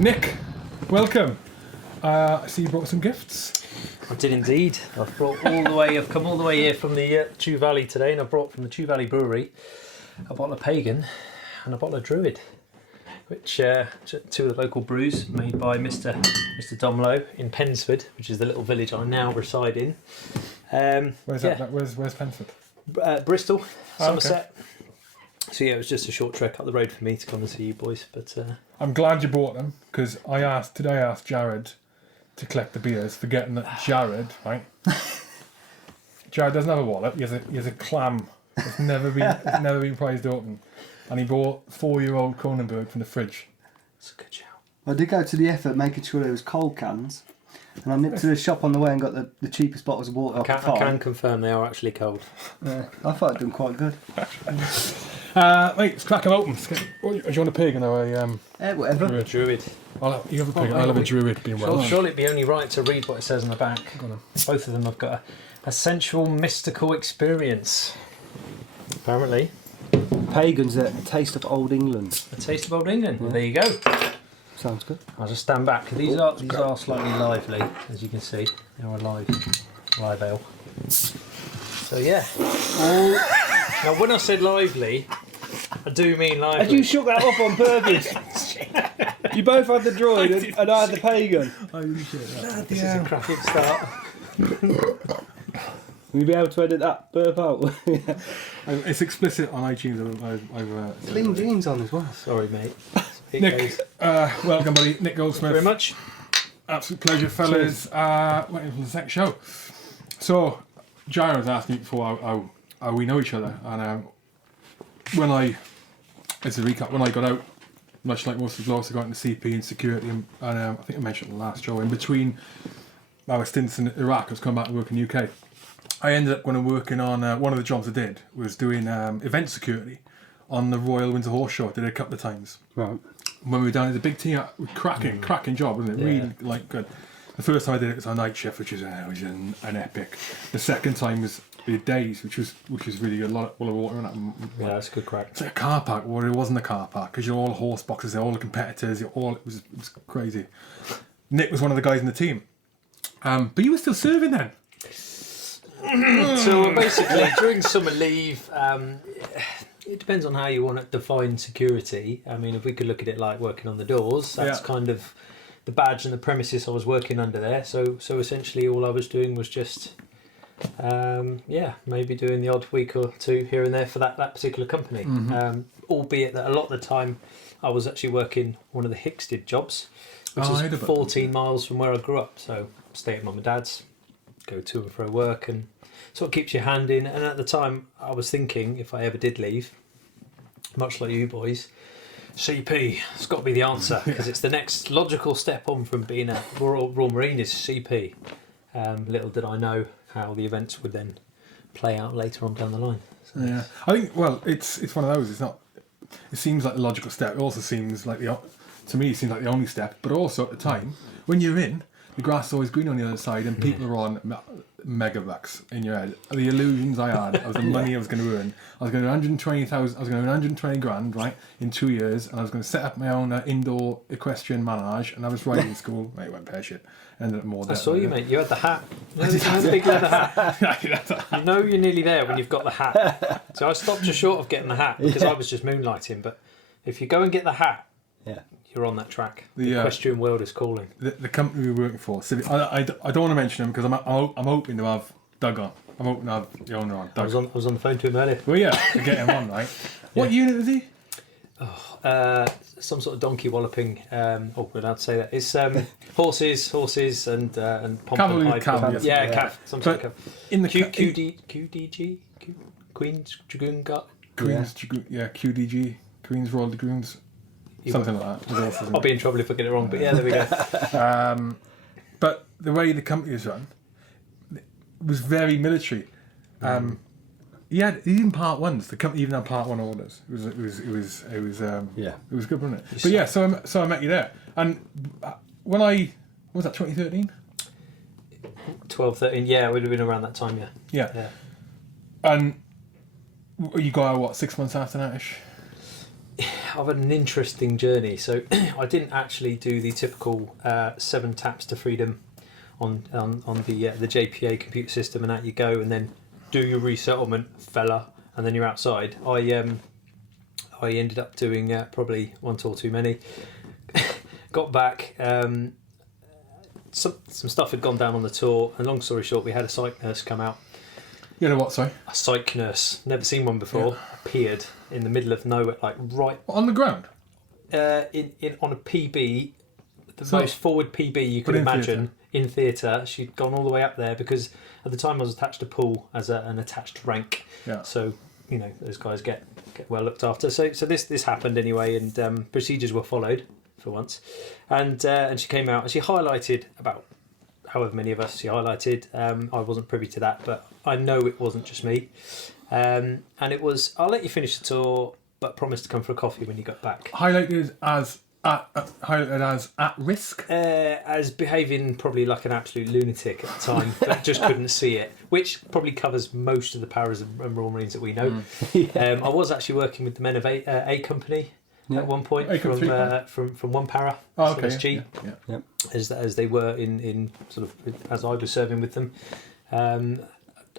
Nick, welcome. I see you brought some gifts. I did indeed. I've come all the way here from the Chew Valley today, and I brought from the Chew Valley Brewery a bottle of Pagan and a bottle of Druid, which two of the local brews made by Mr. Domlo in Pensford, which is the little village I now reside in. Where's that? Where's Pensford? Bristol, Somerset. Okay. So yeah, it was just a short trek up the road for me to come and see you boys. But I'm glad you bought them because I asked Jared to collect the beers, forgetting that Jared, right? Jared doesn't have a wallet. He has a clam that's never been prized open, and he bought 4-year-old Kronenberg from the fridge. That's a good shout. I did go to the effort making sure there was cold cans, and I nipped to the shop on the way and got the cheapest bottles of water. I can confirm they are actually cold. Yeah, I thought I'd done quite good. Mate, let's crack them open. Do you want a Pagan or a whatever. Druid. You have a Pagan. I'll have a Druid. Being well. Surely it'd be only right to read what it says on the back. Both of them have got a sensual, mystical experience. Apparently. Pagan's a taste of old England. A taste of old England. Well, there you go. Sounds good. I'll just stand back. These are slightly lively, as you can see. They're a live ale. So yeah. Now when I said lively, I do mean lively. Had you shook that up on purpose? You both had the droid and I had the Pagan. This is a cracking start. Will you be able to edit that burp out? It's explicit on iTunes. I've Clean jeans on as well. Sorry, mate. Nick, welcome, buddy. Nick Goldsmith. Very much. Absolute pleasure, fellas. Waiting for the next show. So, Jared was asking me before how we know each other, and when I got out, much like most of the blokes, I got into CP and security, and I think I mentioned in the last show, in between our stints in Iraq, I was coming back and working in the UK. I ended up going and working on one of the jobs I did was doing event security on the Royal Windsor Horse Show. I did it a couple of times. Right. When we were down at the big team, cracking job, wasn't it? Yeah. Really good. The first time I did it was on night shift, which was an epic. The second time was the days, which was really good. A lot of water in that. Yeah, that's a good crack. It's like a car park. Well, it wasn't a car park because you're all horse boxes, they're all the competitors. It was crazy. Nick was one of the guys in the team, but you were still serving then. So basically, during summer leave, it depends on how you want to define security. I mean, if we could look at it like working on the doors, that's kind of the badge and the premises I was working under there. So essentially, all I was doing was just, maybe doing the odd week or two here and there for that particular company. Albeit that a lot of the time, I was actually working one of the Hicksted jobs, which is 14 miles from where I grew up. So stay at mum and dad's, go to and fro work, and sort of keeps your hand in. And at the time I was thinking, if I ever did leave, much like you boys, CP, it's got to be the answer, because it's the next logical step on from being a Royal Marine is CP. Little did I know how the events would then play out later on down the line. So yeah, I think it's one of those. It's not. It seems like the logical step. It also seems like to me it seems like the only step. But also at the time when you're in, the grass is always green on the other side, and people are on megabucks in your head. The illusions I had of the money I was going to earn. I was going to earn 120,000. I was going to earn 120 grand, right, in 2 years, and I was going to set up my own indoor equestrian manage. And I was riding school. Mate, it went pear shit. Ended up more. I saw you, mate. You had the hat. You had the big leather hat. You know you're nearly there when you've got the hat. So I stopped just short of getting the hat because I was just moonlighting. But if you go and get the hat, you're on that track. The equestrian world is calling. The company we were working for, I don't want to mention them because I'm hoping to have Doug on. I'm hoping to have the owner on. Doug. I was on the phone to him earlier. Well, yeah, to get him on, right? What unit is he? Some sort of donkey walloping. We're allowed to say that. It's horses and pomp Cavalry, and pipe. Calf. Some sort of calf. In the QDG, Queen's Dragoon Guard. QDG, Queen's Royal Dragoons. Something like that. I'll be in trouble if I get it wrong, but yeah, there we go. But the way the company is run was very military. He even part ones. The company even had part one orders. It was good, wasn't it? But yeah, so I met you there, and when what was that 2013? 12, 13, yeah, it would have been around that time, yeah. And you got out, 6 months after that-ish? I've had an interesting journey. So I didn't actually do the typical 7 taps to freedom on the JPA computer system, and out you go, and then do your resettlement, fella, and then you're outside. I ended up doing probably one tour too many. Got back. Some stuff had gone down on the tour, and long story short, we had a psych nurse come out. You know what? Sorry. A psych nurse, never seen one before, appeared in the middle of nowhere, like right on the ground. On a PB, the most forward PB you could imagine in theatre. She'd gone all the way up there because at the time I was attached to pool as an attached rank. Yeah. So those guys get well looked after. So this happened anyway, and procedures were followed for once, and she came out and she highlighted about however many of us she highlighted. I wasn't privy to that, but I know it wasn't just me. And it was, I'll let you finish the tour, but promise to come for a coffee when you got back. Highlighted as at risk? As behaving probably like an absolute lunatic at the time, but just couldn't see it, which probably covers most of the paras and Royal Marines that we know. I was actually working with the men of A Company at one point from one para, SG, as they were in sort of as I was serving with them.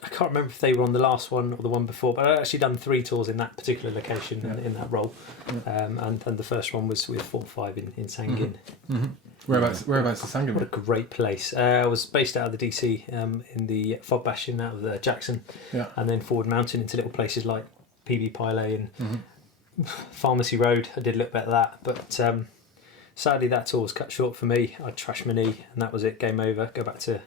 I can't remember if they were on the last one or the one before, but I'd actually done 3 tours in that particular location in that role, and the first one was with 4-5 in Sangin. Mm-hmm. Whereabouts is Sangin? What a great place. I was based out of the DC in the Fob Bastion out of Jackson, and then Forward Mountain into little places like PB Piley and Pharmacy Road. I did a little bit of that, but sadly that tour was cut short for me. I trashed my knee, and that was it. Game over. Go back to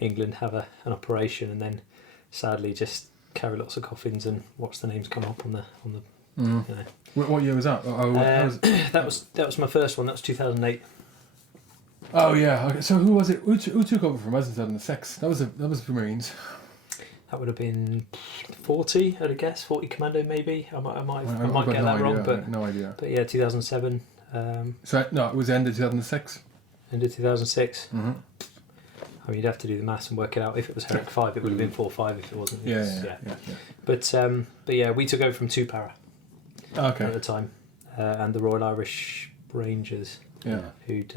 England, have an operation, and then sadly just carry lots of coffins and watch the names come up on the. What year was that? That was my first one. That was 2008. Oh yeah. Okay. So who was it? Who took over from us in 2006? That was the Marines. That would have been 40, I'd guess. 40 Commando, maybe. I might get that wrong, but no idea. But yeah, 2007. So no, it was the end of 2006. End of 2006. Mm-hmm. I mean, you'd have to do the maths and work it out. If it was Herrick 5, it would have been 4-5 if it wasn't. Yeah. But yeah, we took over from 2 para. Okay. At the time, and the Royal Irish Rangers. Yeah. Who'd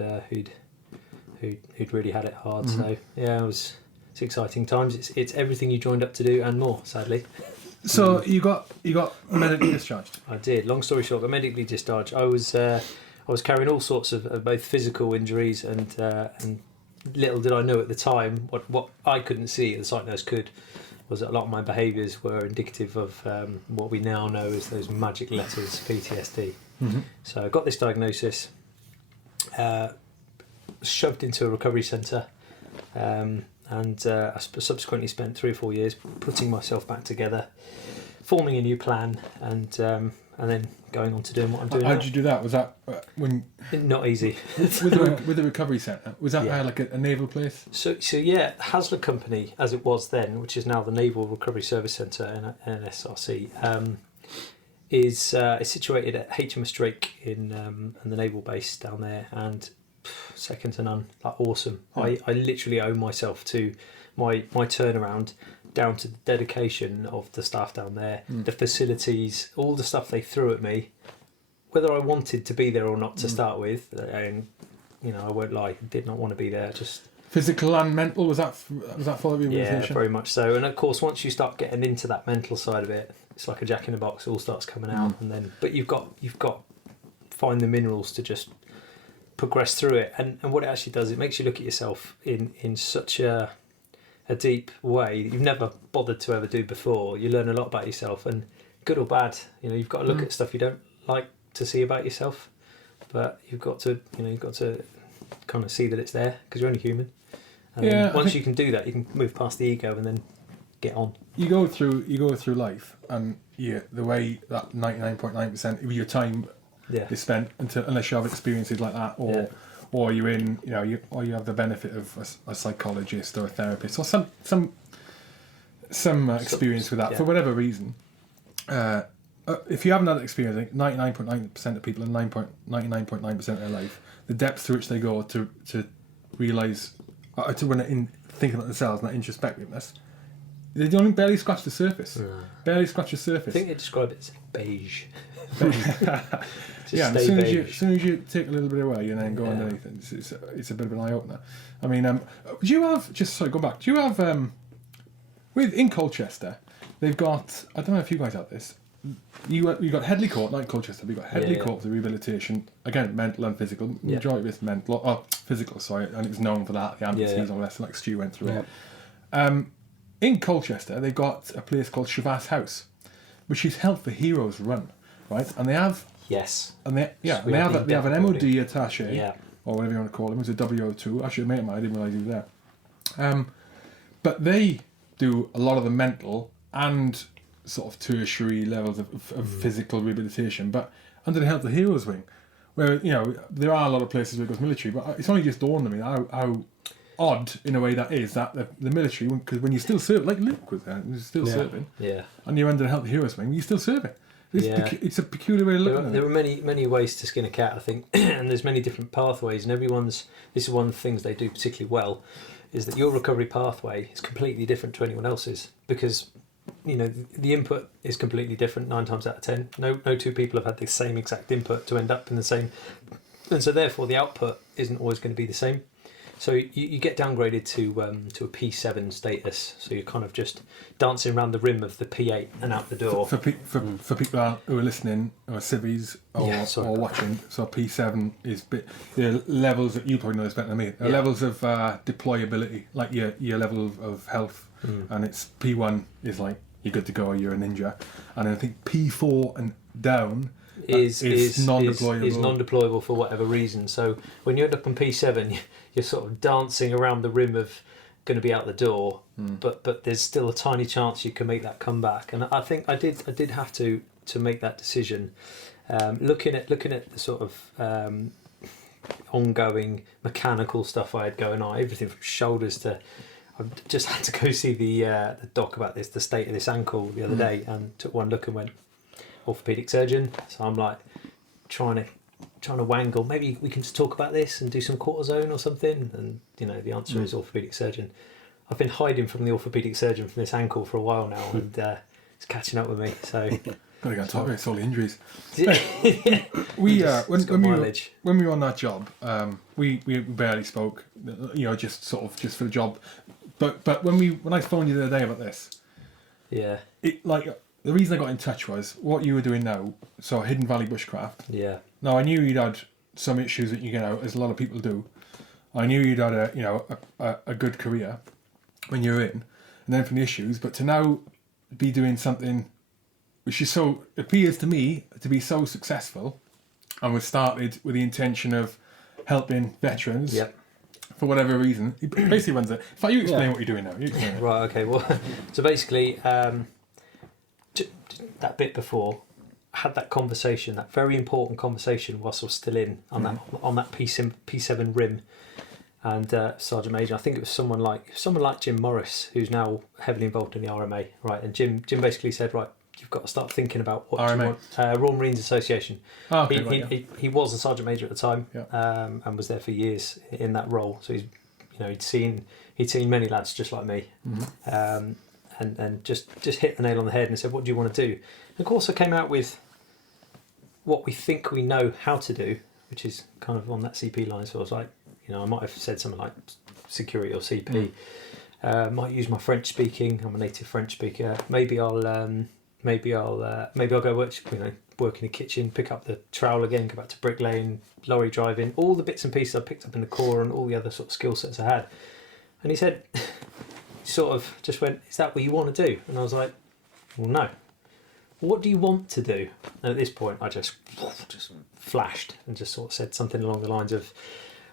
really had it hard. So yeah, it's exciting times. It's everything you joined up to do and more. Sadly. So you got medically discharged. I did. Long story short, got medically discharged. I was carrying all sorts of both physical injuries and little did I know at the time what I couldn't see, the site nurse could, was that a lot of my behaviours were indicative of what we now know as those magic letters, PTSD. Mm-hmm. So I got this diagnosis, shoved into a recovery centre, and I subsequently spent 3 or 4 years putting myself back together, forming a new plan, and then going on to doing what I'm doing. How did you do that? Was that when? Not easy. with the recovery centre, was that like a naval place? So yeah, Hasler Company, as it was then, which is now the Naval Recovery Service Centre, NSRC, is situated at HMS Drake in the naval base down there, and second to none, like awesome. Yeah. I literally owe myself to my turnaround down to the dedication of the staff down there, the facilities, all the stuff they threw at me, whether I wanted to be there or not to start with, and I won't lie, did not want to be there. Just physical and mental, was that for the rehabilitation? Yeah, very much so. And of course, once you start getting into that mental side of it, it's like a jack in the box. It all starts coming out, and then you've got find the minerals to just progress through it. And what it actually does, it makes you look at yourself in such a deep way that you've never bothered to ever do before. You learn a lot about yourself, and good or bad, you've got to look at stuff you don't like to see about yourself, but you've got to kind of see that it's there because you're only human. And once you can do that, you can move past the ego and then get on. You go through life, and the way that 99.9% of your time is spent unless you have experiences like that, or you're in, or you have the benefit of a psychologist or a therapist or some experience with that for whatever reason. If you haven't had experience, I think 99.9% of people in 99.9% of their life, the depths to which they go to realise, when in thinking about themselves and that introspectiveness, they only barely scratch the surface. Barely scratch the surface. I think they describe it as beige. Yeah, and as soon as you take a little bit away and then go underneath it, it's a bit of an eye opener. I mean, do you have go back? Do you have in Colchester? They've got, I don't know if you guys have this. You got Headley Court, not in Colchester. But you got Headley Court for rehabilitation. Again, mental and physical. Majority of it's mental, physical. Sorry, and it's known for that. The ambulances, all the rest. Like Stu went through it. In Colchester, they've got a place called Giraffes House, which is Health for Heroes run, right? And they have and they have an MOD attaché, or whatever you want to call him. It was a WO2. Actually, a mate of mine, I didn't realise he was there. But they do a lot of the mental and sort of tertiary levels of physical rehabilitation, but under the Health of Heroes wing, where there are a lot of places where it goes military, but it's only just dawned on me how odd in a way that is that the military, because when you still serve, like Luke was there, you're still serving, and you're under the Health of Heroes wing, you're still serving. It's a peculiar way of looking at it. There are many ways to skin a cat, I think, and there's many different pathways, and this is one of the things they do particularly well, is that your recovery pathway is completely different to anyone else's, because the input is completely different 9 times out of 10. No two people have had the same exact input to end up in the same, and so therefore the output isn't always going to be the same. So you get downgraded to a P7 status, so you're kind of just dancing around the rim of the P8 and out the door. For people who are listening, or civvies, or watching, so P7 is levels that you probably know this better than me. Levels of deployability, like your level of health, and it's P1 is like you're good to go, you're a ninja, and I think P4 and down is non-deployable. Is non-deployable for whatever reason. So when you end up on P7, you're sort of dancing around the rim of going to be out the door, but there's still a tiny chance you can make that comeback. And I think I did have to make that decision, looking at the sort of ongoing mechanical stuff I had going on, everything from shoulders to. I just had to go see the doc about the state of this ankle the other day, and took one look and went, orthopedic surgeon. So I'm like trying to wangle, maybe we can just talk about this and do some cortisone or something, and the answer is orthopedic surgeon. I've been hiding from the orthopedic surgeon from this ankle for a while now, and it's catching up with me, so gotta go and talk about all the injuries. When we were on that job, we barely spoke, just for the job, but when I phoned you the other day about this, the reason I got in touch was what you were doing now, so Hidden Valley Bushcraft. Yeah. Now I knew you'd had some issues that as a lot of people do. I knew you'd had a good career when you were in, and then from the issues, but to now be doing something which is appears to me to be so successful, and was started with the intention of helping veterans. Yep. For whatever reason, he basically runs it. In fact, you explain what you're doing now. Right. Okay. Well, so basically. That bit before, I had that conversation, that very important conversation whilst I was still in on that P7 rim, and Sergeant Major. I think it was someone like Jim Morris, who's now heavily involved in the RMA, right? And Jim basically said, right, you've got to start thinking about what RMA. You want. Royal Marines Association. Oh, okay, he was a Sergeant Major at the time, and was there for years in that role. So he'd seen many lads just like me. And just hit the nail on the head and said, what do you want to do? And of course I came out with what we think we know how to do, which is kind of on that CP line. So I was like, I might have said something like security or CP. Might use my French speaking. I'm a native French speaker. Maybe I'll go work in a kitchen, pick up the trowel again, go back to bricklaying, lorry driving, all the bits and pieces I picked up in the Corps and all the other sort of skill sets I had. And he said, sort of just went, is that what you want to do? And I was like, well, no. What do you want to do? And at this point I just flashed and just sort of said something along the lines of,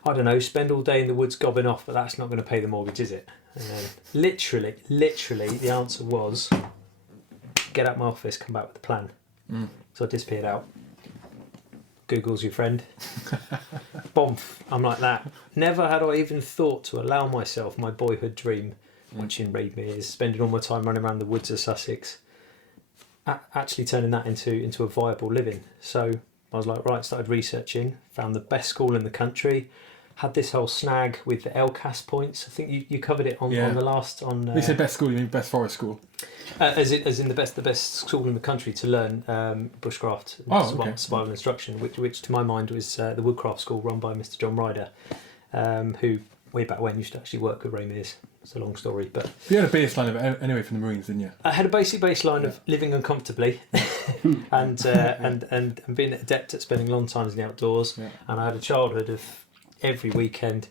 I don't know, spend all day in the woods gobbing off, but that's not going to pay the mortgage, is it? And then literally the answer was, get out my office, come back with a plan. So I disappeared out. Google's your friend. Bombs. I'm like that. Never had I even thought to allow myself my boyhood dream, watching raid meres, spending all my time running around the woods of Sussex, actually turning that into a viable living. So I was like, right, started researching, found the best school in the country, had this whole snag with the LCAS points. I think you covered it on the last on. You said best school, you mean best forest school? As in the best school in the country to learn bushcraft, survival instruction, which to my mind was the Woodcraft School run by Mr. John Ryder, who way back when used to actually work with Ray Mears. It's a long story, but you had a baseline of it anyway from the Marines, didn't you? I had a basic baseline of living uncomfortably, and being adept at spending long times in the outdoors. Yeah. And I had a childhood of every weekend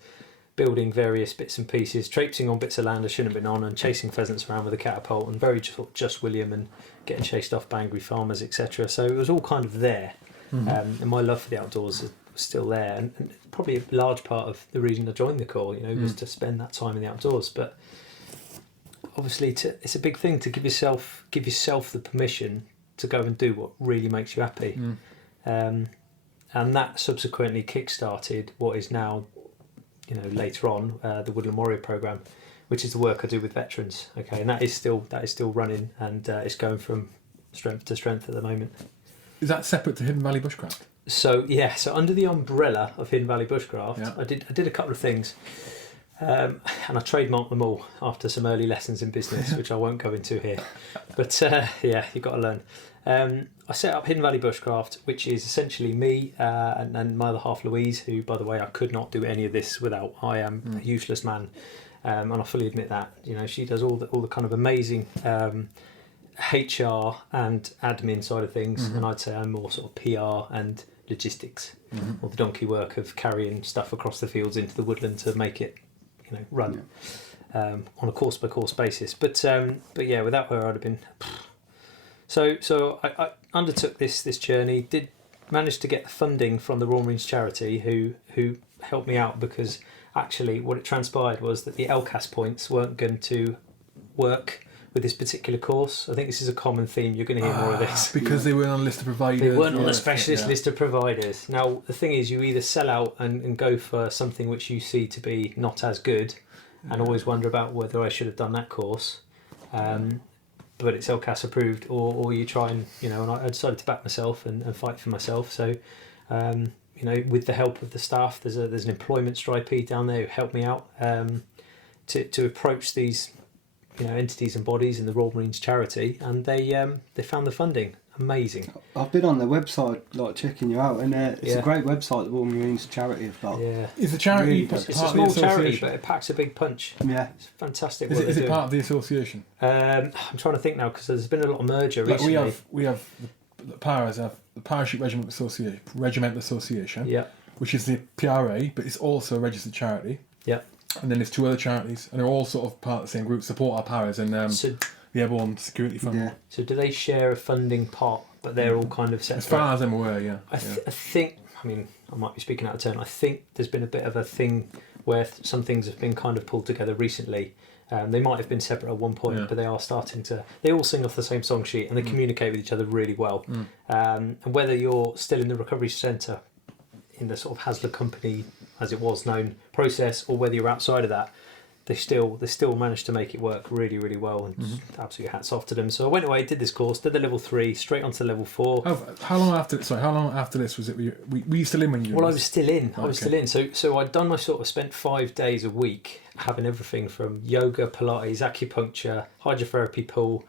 building various bits and pieces, traipsing on bits of land I shouldn't have been on, and chasing pheasants around with a catapult, and very just William, and getting chased off by angry farmers, etc. So it was all kind of there, and my love for the outdoors was still there, and probably a large part of the reason I joined the Corps, was to spend that time in the outdoors. But obviously, it's a big thing to give yourself the permission to go and do what really makes you happy, and that subsequently kick-started what is now, later on, the Woodland Warrior Programme, which is the work I do with veterans. Okay, and that is still running, and it's going from strength to strength at the moment. Is that separate to Hidden Valley Bushcraft? So under the umbrella of Hidden Valley Bushcraft, I did a couple of things, and I trademarked them all after some early lessons in business, which I won't go into here. But you've got to learn. I set up Hidden Valley Bushcraft, which is essentially me and my other half Louise, who, by the way, I could not do any of this without. I am a useless man, and I fully admit that. She does all the kind of amazing HR and admin side of things, and I'd say I'm more sort of PR and logistics, or the donkey work of carrying stuff across the fields into the woodland to make it, run on a course by course basis. But yeah, without her, I'd have been. So I undertook this journey. Did manage to get the funding from the Royal Marines charity, who helped me out, because actually what it transpired was that the LCAS points weren't going to work with this particular course. I think this is a common theme. You're going to hear more of this. Because they weren't on a list of providers. They weren't on a specialist list of providers. Now, the thing is, you either sell out and go for something which you see to be not as good, and always wonder about whether I should have done that course, but it's LCAS approved, or you try and, and I decided to back myself and fight for myself. So, with the help of the staff, there's an employment stripee down there who helped me out to approach these entities and bodies in the Royal Marines charity, and they found the funding. Amazing. I've been on their website, checking you out, and it's a great website, the Royal Marines charity have got. Yeah. Is the charity it's a small charity, but it packs a big punch. Yeah. It's fantastic. Is it part of the association? I'm trying to think now, because there's been a lot of merger recently. We have the PARAs have the Parachute Regiment Association, which is the PRA, but it's also a registered charity. Yeah. And then there's two other charities, and they're all sort of part of the same group, support our PARAs and the Airborne Security Fund. Yeah. So do they share a funding pot, but they're all kind of separate? As far as I'm aware, yeah. I think, I might be speaking out of turn, I think there's been a bit of a thing where some things have been kind of pulled together recently. They might have been separate at one point, but they are starting to... They all sing off the same song sheet, and they communicate with each other really well. And whether you're still in the recovery centre, in the sort of Hasler Company, as it was known, process, or whether you're outside of that, they still managed to make it work really, really well, and absolutely hats off to them. So I went away, did this course, did the level 3, straight onto level 4. How long after this was it? Were you still in when you? Well, I was still in. I was still in. So I'd done spent 5 days a week having everything from yoga, Pilates, acupuncture, hydrotherapy pool,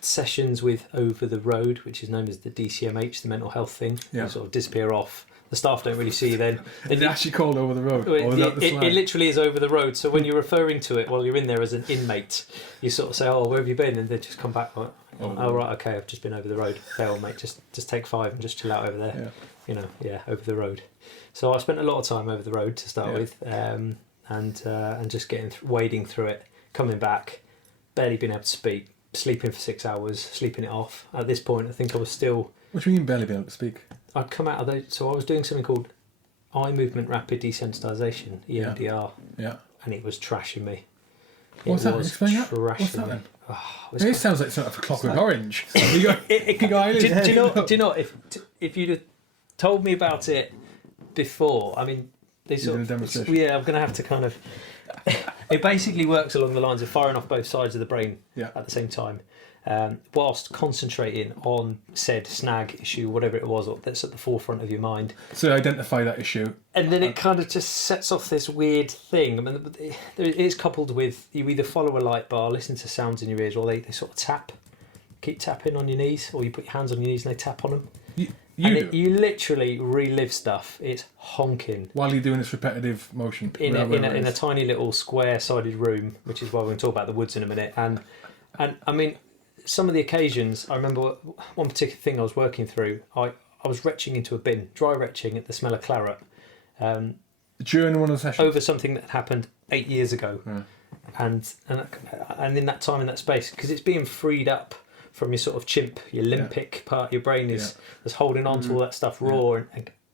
sessions with Over the Road, which is known as the DCMH, the mental health thing. You sort of disappear off. The staff don't really see you then. Is it actually called Over the Road? It literally is Over the Road. So when you're referring to it while you're in there as an inmate, you sort of say, "Oh, where have you been?" And they just come back like, "Oh, right, okay, I've just been over the road." "Fail, mate. Just take 5 and just chill out over there." Over the road. So I spent a lot of time over the road to start with, and just wading through it, coming back, barely being able to speak, sleeping for 6 hours, sleeping it off. At this point, I think I was still. What do you mean barely being able to speak? I'd come out of those. So I was doing something called eye movement rapid desensitization, EMDR. Yeah. And it was trashing me. What's that? Explain that. What's that then? It sounds like something for Clockwork Orange. Do you know if you'd have told me about it before? They sort of, I'm going to have to kind of. It basically works along the lines of firing off both sides of the brain at the same time. whilst concentrating on said snag issue, whatever it was that's at the forefront of your mind. So identify that issue. And then it kind of just sets off this weird thing. I mean, it is coupled with you either follow a light bar, listen to sounds in your ears, or they sort of keep tapping on your knees, or you put your hands on your knees and they tap on them. You literally relive stuff. It's honking. While you're doing this repetitive motion. In a tiny little square-sided room, which is why we're going to talk about the woods in a minute. And I mean, some of the occasions, I remember one particular thing I was working through, I was retching into a bin, dry retching at the smell of claret. During one of the sessions? Over something that happened 8 years ago. Yeah. And in that time, in that space, because it's being freed up from your sort of chimp, your limbic part of your brain is holding on to all that stuff raw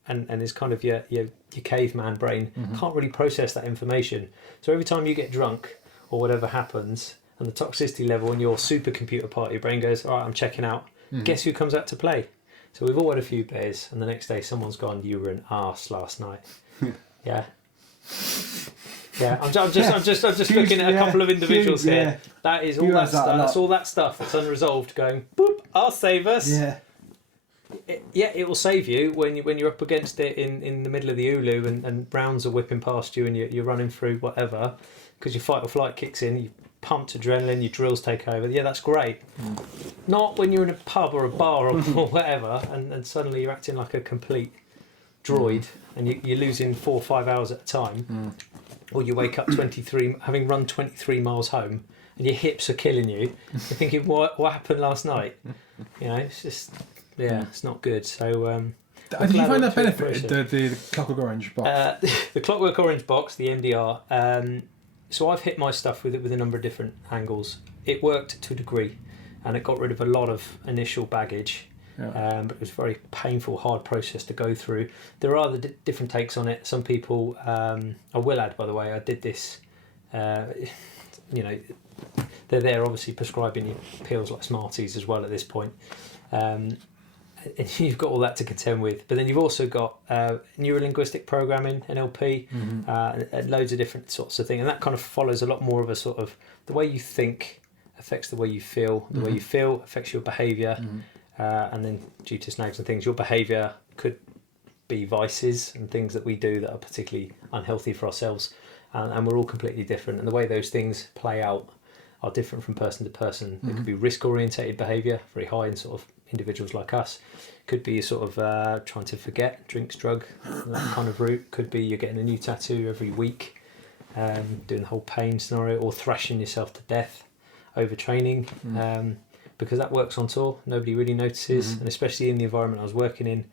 and is kind of your caveman brain can't really process that information. So every time you get drunk or whatever happens and the toxicity level in your supercomputer part of your brain goes, all right, I'm checking out. Guess who comes out to play? So we've all had a few beers and the next day someone's gone, you were an arse last night. Yeah. Yeah, I'm just looking at a couple of individuals here. That is all that stuff. That's all that stuff that's unresolved. Going, boop, I'll save us. Yeah. It will save you when you're up against it in the middle of the Ulu and rounds are whipping past you and you're running through whatever because your fight or flight kicks in. You pumped adrenaline, your drills take over. Yeah, that's great. Not when you're in a pub or a bar or whatever and suddenly you're acting like a complete droid and you're losing 4 or 5 hours at a time. Or you wake up having run 23 miles home, and your hips are killing you. You're thinking, what happened last night? You know, it's just, it's not good. So, did you find that benefit the Clockwork Orange box? The Clockwork Orange box, the MDR. So I've hit my stuff with it with a number of different angles. It worked to a degree, and it got rid of a lot of initial baggage. But it was a very painful, hard process to go through. There are different takes on it. Some people, I will add, by the way, I did this, you know, they're there obviously prescribing you pills like Smarties as well at this point. And you've got all that to contend with. But then you've also got neurolinguistic programming, NLP, and loads of different sorts of things. And that kind of follows a lot more of a sort of, the way you think affects the way you feel. The way you feel affects your behaviour. And then due to snags and things, your behaviour could be vices and things that we do that are particularly unhealthy for ourselves. And we're all completely different. And the way those things play out are different from person to person. It could be risk-orientated behaviour, very high in sort of individuals like us. Could be sort of trying to forget, drinks, drug, that kind of route. Could be you're getting a new tattoo every week, doing the whole pain scenario, or thrashing yourself to death, overtraining. Because that works on tour, nobody really notices, and especially in the environment I was working in,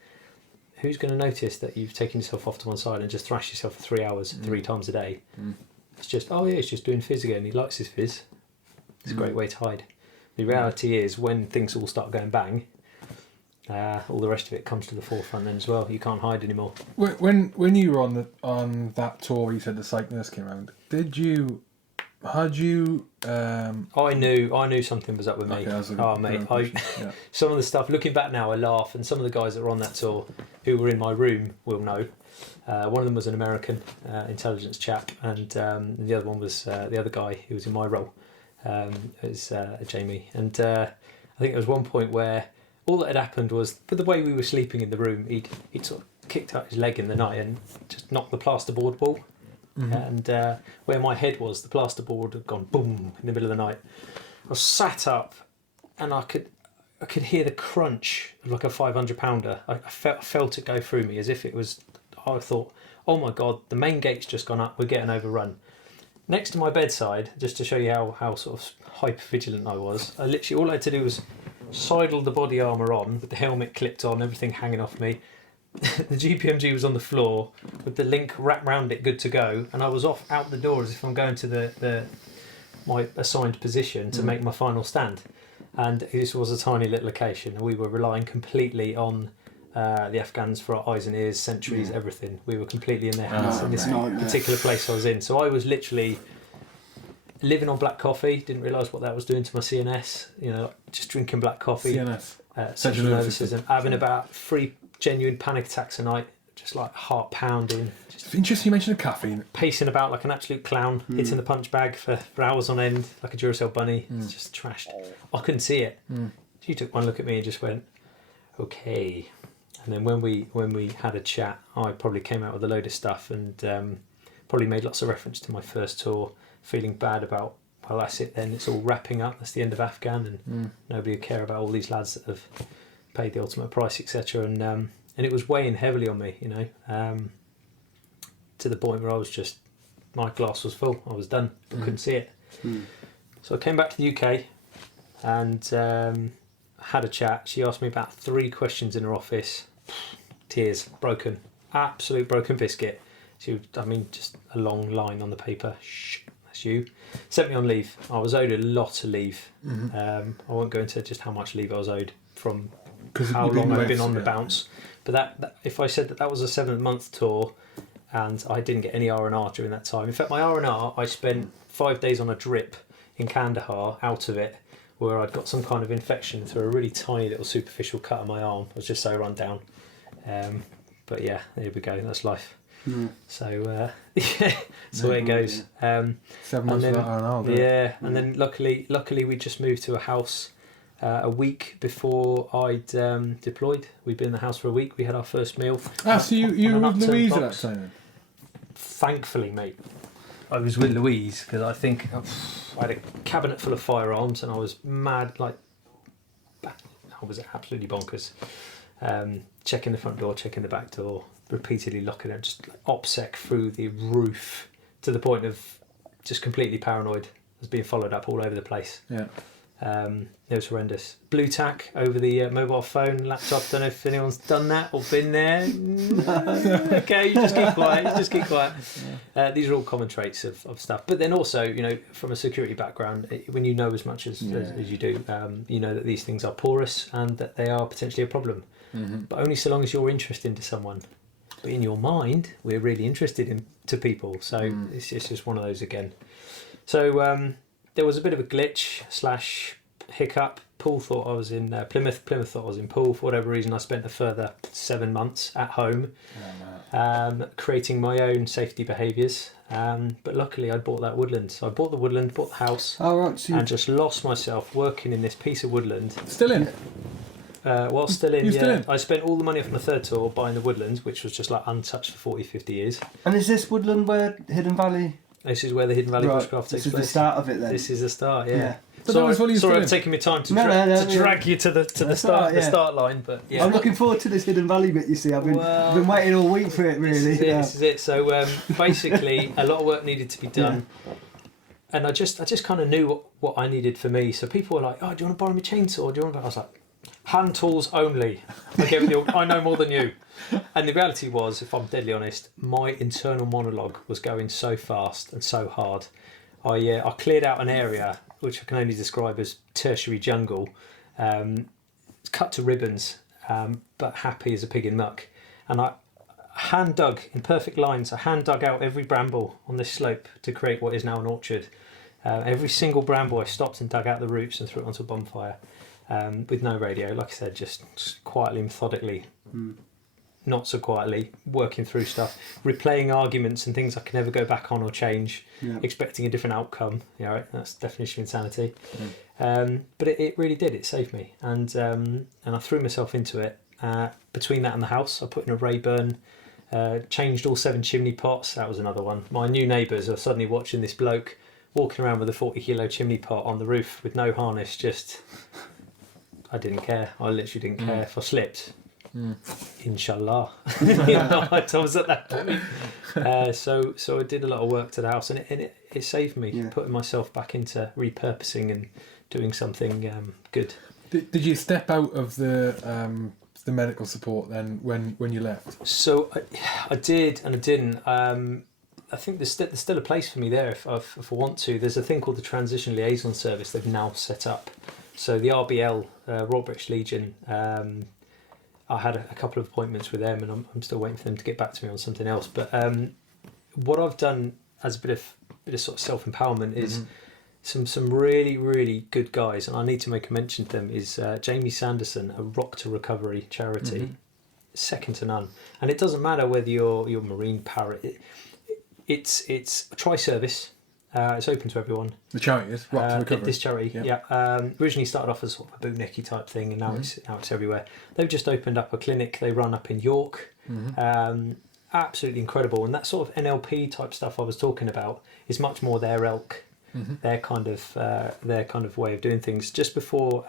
who's going to notice that you've taken yourself off to one side and just thrashed yourself for 3 hours, 3 times a day? It's just, he's just doing fizz again, he likes his fizz. It's a great way to hide. The reality is, when things all start going bang, all the rest of it comes to the forefront then as well. You can't hide anymore. When you were on that tour, you said the psych nurse came around, I knew something was up with me. Mate, some of the stuff, looking back now, I laugh, and some of the guys that were on that tour who were in my room will know. One of them was an American intelligence chap, and the other one was the other guy who was in my role. It was Jamie, and I think there was one point where all that had happened was, for the way we were sleeping in the room, he'd sort of kicked out his leg in the night and just knocked the plasterboard wall. And where my head was, the plasterboard had gone boom in the middle of the night. I was sat up, and I could hear the crunch of like a 500-pounder. I felt it go through me as if it was. I thought, oh my god, the main gate's just gone up. We're getting overrun. Next to my bedside, just to show you how sort of hyper vigilant I was, I literally, all I had to do was sidle the body armour on with the helmet clipped on, everything hanging off me. The GPMG was on the floor with the link wrapped round it, good to go, and I was off out the door as if I'm going to my assigned position to make my final stand. And this was a tiny little location, and we were relying completely on the Afghans for our eyes and ears, sentries, everything. We were completely in their hands in this particular place I was in. So I was literally living on black coffee, didn't realise what that was doing to my CNS, just drinking black coffee. CNS? Central nervous system. Having about 3 genuine panic attacks a night, just like heart pounding. It's interesting you mentioned the caffeine. Pacing about like an absolute clown, hitting the punch bag for hours on end, like a Duracell bunny. It's just trashed. I couldn't see it. She took one look at me and just went, okay. And then when we had a chat, I probably came out with a load of stuff and probably made lots of reference to my first tour, feeling bad about, well, that's it then, it's all wrapping up, that's the end of Afghan, and nobody would care about all these lads that have paid the ultimate price, etc. And it was weighing heavily on me, you know, to the point where I was just, my glass was full, I was done, I couldn't see it. So I came back to the UK and had a chat. She asked me about 3 questions in her office. Tears, broken, absolute broken biscuit. Just a long line on the paper. Shh, that's you. Sent me on leave. I was owed a lot of leave. I won't go into just how much leave I was owed from how long I've been on the bounce. But that if I said that was a 7-month tour, and I didn't get any R&R during that time. In fact, my R&R, I spent 5 days on a drip in Kandahar, out of it, where I'd got some kind of infection through a really tiny little superficial cut on my arm. I was just so run down. But yeah, there we go. That's life. So yeah, that's the way it goes. 7 months of R&R. Yeah, and then luckily we just moved to a house a week before I'd deployed. We'd been in the house for a week. We had our first meal. So you were with Louise at that time? Thankfully, mate. I was with Louise because I think I had a cabinet full of firearms and I was mad, like I was absolutely bonkers. Checking the front door, checking the back door, repeatedly locking it, just like OPSEC through the roof to the point of just completely paranoid. I was being followed up all over the place. Yeah. It was horrendous. Blue tack over the mobile phone, laptop. Don't know if anyone's done that or been there. Okay, you just keep quiet. Yeah. These are all common traits of stuff. But then also, you know, from a security background, when you know as much as you do, you know that these things are porous and that they are potentially a problem. But only so long as you're interested to someone. But in your mind, we're really interested to people. So it's just one of those again. So there was a bit of a glitch / hiccup. Paul thought I was in Plymouth. Plymouth thought I was in Poole. For whatever reason, I spent a further 7 months at home, creating my own safety behaviours. But luckily, I bought that Woodland. So I bought the Woodland, bought the house, and just lost myself working in this piece of woodland. Still in? While still in, Still in? I spent all the money off my third tour buying the Woodland, which was just like untouched for 40, 50 years. And is this Woodland where Hidden Valley... This is where the Hidden Valley Bushcraft takes place. This is the start of it then? This is the start, yeah. But sorry, I'm taking my time to drag you to the start line, but yeah. I'm looking forward to this Hidden Valley bit. You see, I've been waiting all week for it. Really, this is it. So basically, a lot of work needed to be done, and I just kind of knew what I needed for me. So people were like, "Oh, do you want to borrow my chainsaw? Do you want?" I was like, "Hand tools only." I know more than you. And the reality was, if I'm deadly honest, my internal monologue was going so fast and so hard. I cleared out an area which I can only describe as tertiary jungle, cut to ribbons, but happy as a pig in muck. And I hand dug in perfect lines. I hand dug out every bramble on this slope to create what is now an orchard. Every single bramble I stopped and dug out the roots and threw it onto a bonfire, with no radio. Like I said, just quietly, methodically. Not so quietly, working through stuff, replaying arguments and things I can never go back on or change, expecting a different outcome. Yeah, right, that's the definition of insanity. But it really did. It saved me, and I threw myself into it. Between that and the house, I put in a Rayburn, changed all 7 chimney pots. That was another one. My new neighbours are suddenly watching this bloke walking around with a 40-kilo chimney pot on the roof with no harness. Just, I didn't care. I literally didn't care if I slipped. Inshallah. I was at that point. So I did a lot of work to the house, and it saved me, putting myself back into repurposing and doing something good. Did you step out of the medical support then when you left? So I did and I didn't. I think there's still a place for me there if I want to. There's a thing called the Transition Liaison Service they've now set up. So the RBL, Royal British Legion, I had a couple of appointments with them, and I'm still waiting for them to get back to me on something else. But what I've done as a bit of sort of self-empowerment is some really, really good guys, and I need to make a mention to them, is Jamie Sanderson, a Rock to Recovery charity. second to none. And it doesn't matter whether you're Marine, Para. It's a tri-service. It's open to everyone. The charity is Rock to Recovery. This charity, originally started off as sort of a bootnecky type thing, and now it's everywhere. They've just opened up a clinic. They run up in York. Absolutely incredible. And that sort of NLP type stuff I was talking about is much more their ilk, their kind of way of doing things. Just before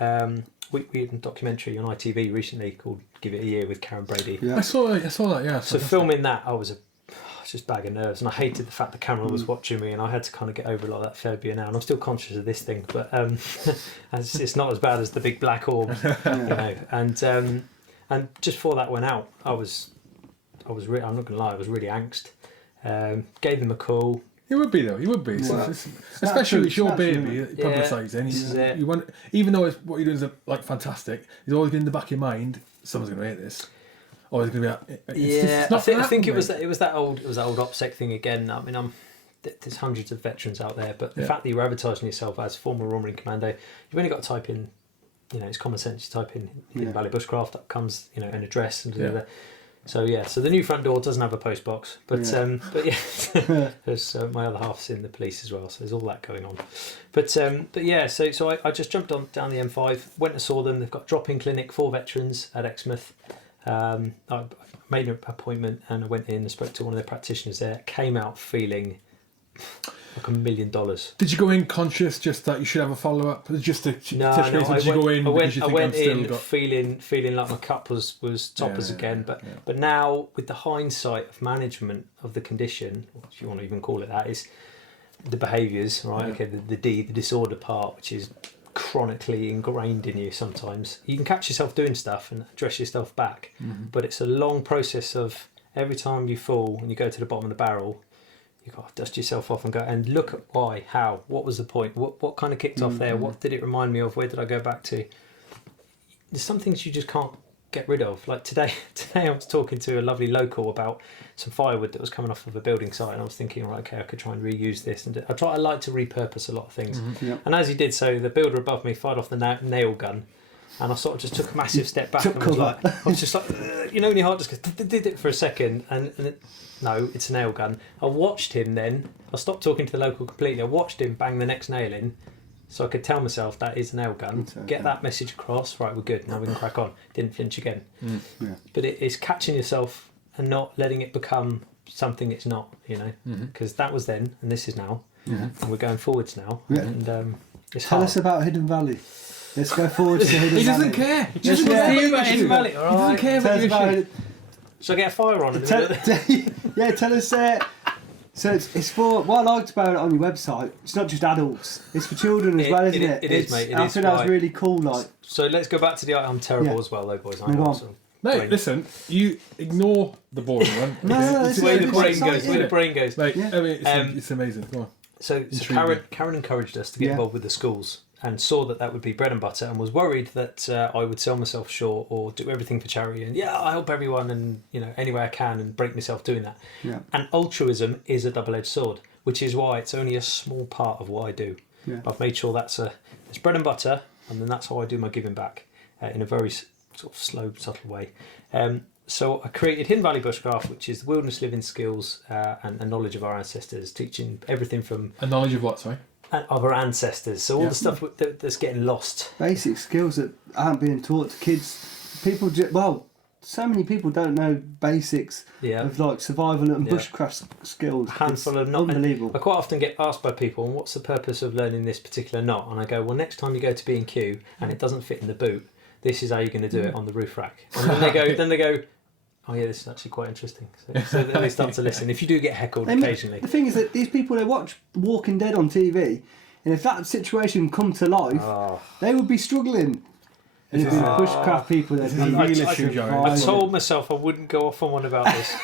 we had a documentary on ITV recently called "Give It a Year" with Karen Brady. Yeah. I saw that. Yeah. So filming that, I was just a bag of nerves, and I hated the fact the camera was watching me, and I had to kind of get over a lot of that phobia now. And I'm still conscious of this thing, but it's not as bad as the big black orb, you know. And just before that went out, I'm not gonna lie, I was really angst. Gave them a call. You would be though. You would be, especially with your baby publicising. You want, even though what you're doing is like fantastic, it's always in the back of your mind. Someone's going to hate this. Or it's going to be. I think it was that old OPSEC thing again. I mean, there's hundreds of veterans out there, but the fact that you're advertising yourself as former Royal Marines Commando, you've only got to type in, you know, it's common sense. You type in Hidden Valley Bushcraft, that comes, you know, an address and So the new front door doesn't have a post box, but there's my other half's in the police as well, so there's all that going on. So I just jumped down the M5, went and saw them. They've got drop-in clinic for veterans at Exmouth. I made an appointment and I went in and spoke to one of their practitioners there. Came out feeling like $1 million. Did you go in conscious just that you should have a follow up? Just to I went in feeling like my cup was toppers again. But now with the hindsight of management of the condition, if you want to even call it that, is the behaviours, right? Yeah. Okay, the disorder part, which is chronically ingrained in you. Sometimes you can catch yourself doing stuff and dress yourself back, but it's a long process of every time you fall and you go to the bottom of the barrel, you've got to dust yourself off and go and look at why, how, what was the point, what kind of kicked off there, what did it remind me of, where did I go back to. There's some things you just can't get rid of. Like today I was talking to a lovely local about some firewood that was coming off of a building site, and I was thinking, right, okay, I could try and reuse this, and I like to repurpose a lot of things. And as he did so, the builder above me fired off the nail gun, and I sort of just took a massive step back and I was just like you know when your heart just goes, did it for a second, and no, it's a nail gun. I watched him then, I stopped talking to the local completely, I watched him bang the next nail in, so I could tell myself that is a nail gun, get that message across, right, we're good, now we can crack on. Didn't flinch again. But it's catching yourself and not letting it become something it's not, you know, because that was then and this is now, and we're going forwards now. And it's Tell hard. us about Hidden Valley. Let's go forward to Hidden Valley. He doesn't care. He doesn't care about Hidden Valley. All right. He doesn't care about your issue. Should I get a fire on? Tell us. So it's for, what I liked about it on your website, it's not just adults, it's for children as well, isn't it? It is, mate. I think that was really cool. Like, so let's go back to the I'm terrible as well, though, boys. I'm awesome. Mate, listen, you ignore the boring one. No, it's where the brain goes. Where the brain goes. Mate, I mean, it's amazing. Go on. So Karen encouraged us to get involved with the schools, and saw that would be bread and butter, and was worried that I would sell myself short or do everything for charity, and I help everyone, and you know, any way I can, and break myself doing that. And altruism is a double-edged sword, which is why it's only a small part of what I do. I've made sure it's bread and butter, and then that's how I do my giving back in a very sort of slow, subtle way. So I created Hidden Valley Bushcraft, which is the wilderness living skills and knowledge of our ancestors, teaching everything from... A knowledge of what, sorry? Of our ancestors. So all the stuff that's getting lost. Basic skills that aren't being taught to kids. People, so many people don't know basics of like survival and bushcraft skills. A handful of not. Unbelievable. I quite often get asked by people, and what's the purpose of learning this particular knot? And I go, well, next time you go to B&Q and it doesn't fit in the boot, this is how you're going to do it on the roof rack. And then they go, oh yeah, this is actually quite interesting. So then they start to listen. If you do get heckled occasionally. The thing is that these people, they watch Walking Dead on TV, and if that situation come to life, they would be struggling. And if bushcraft people, I told myself I wouldn't go off on one about this,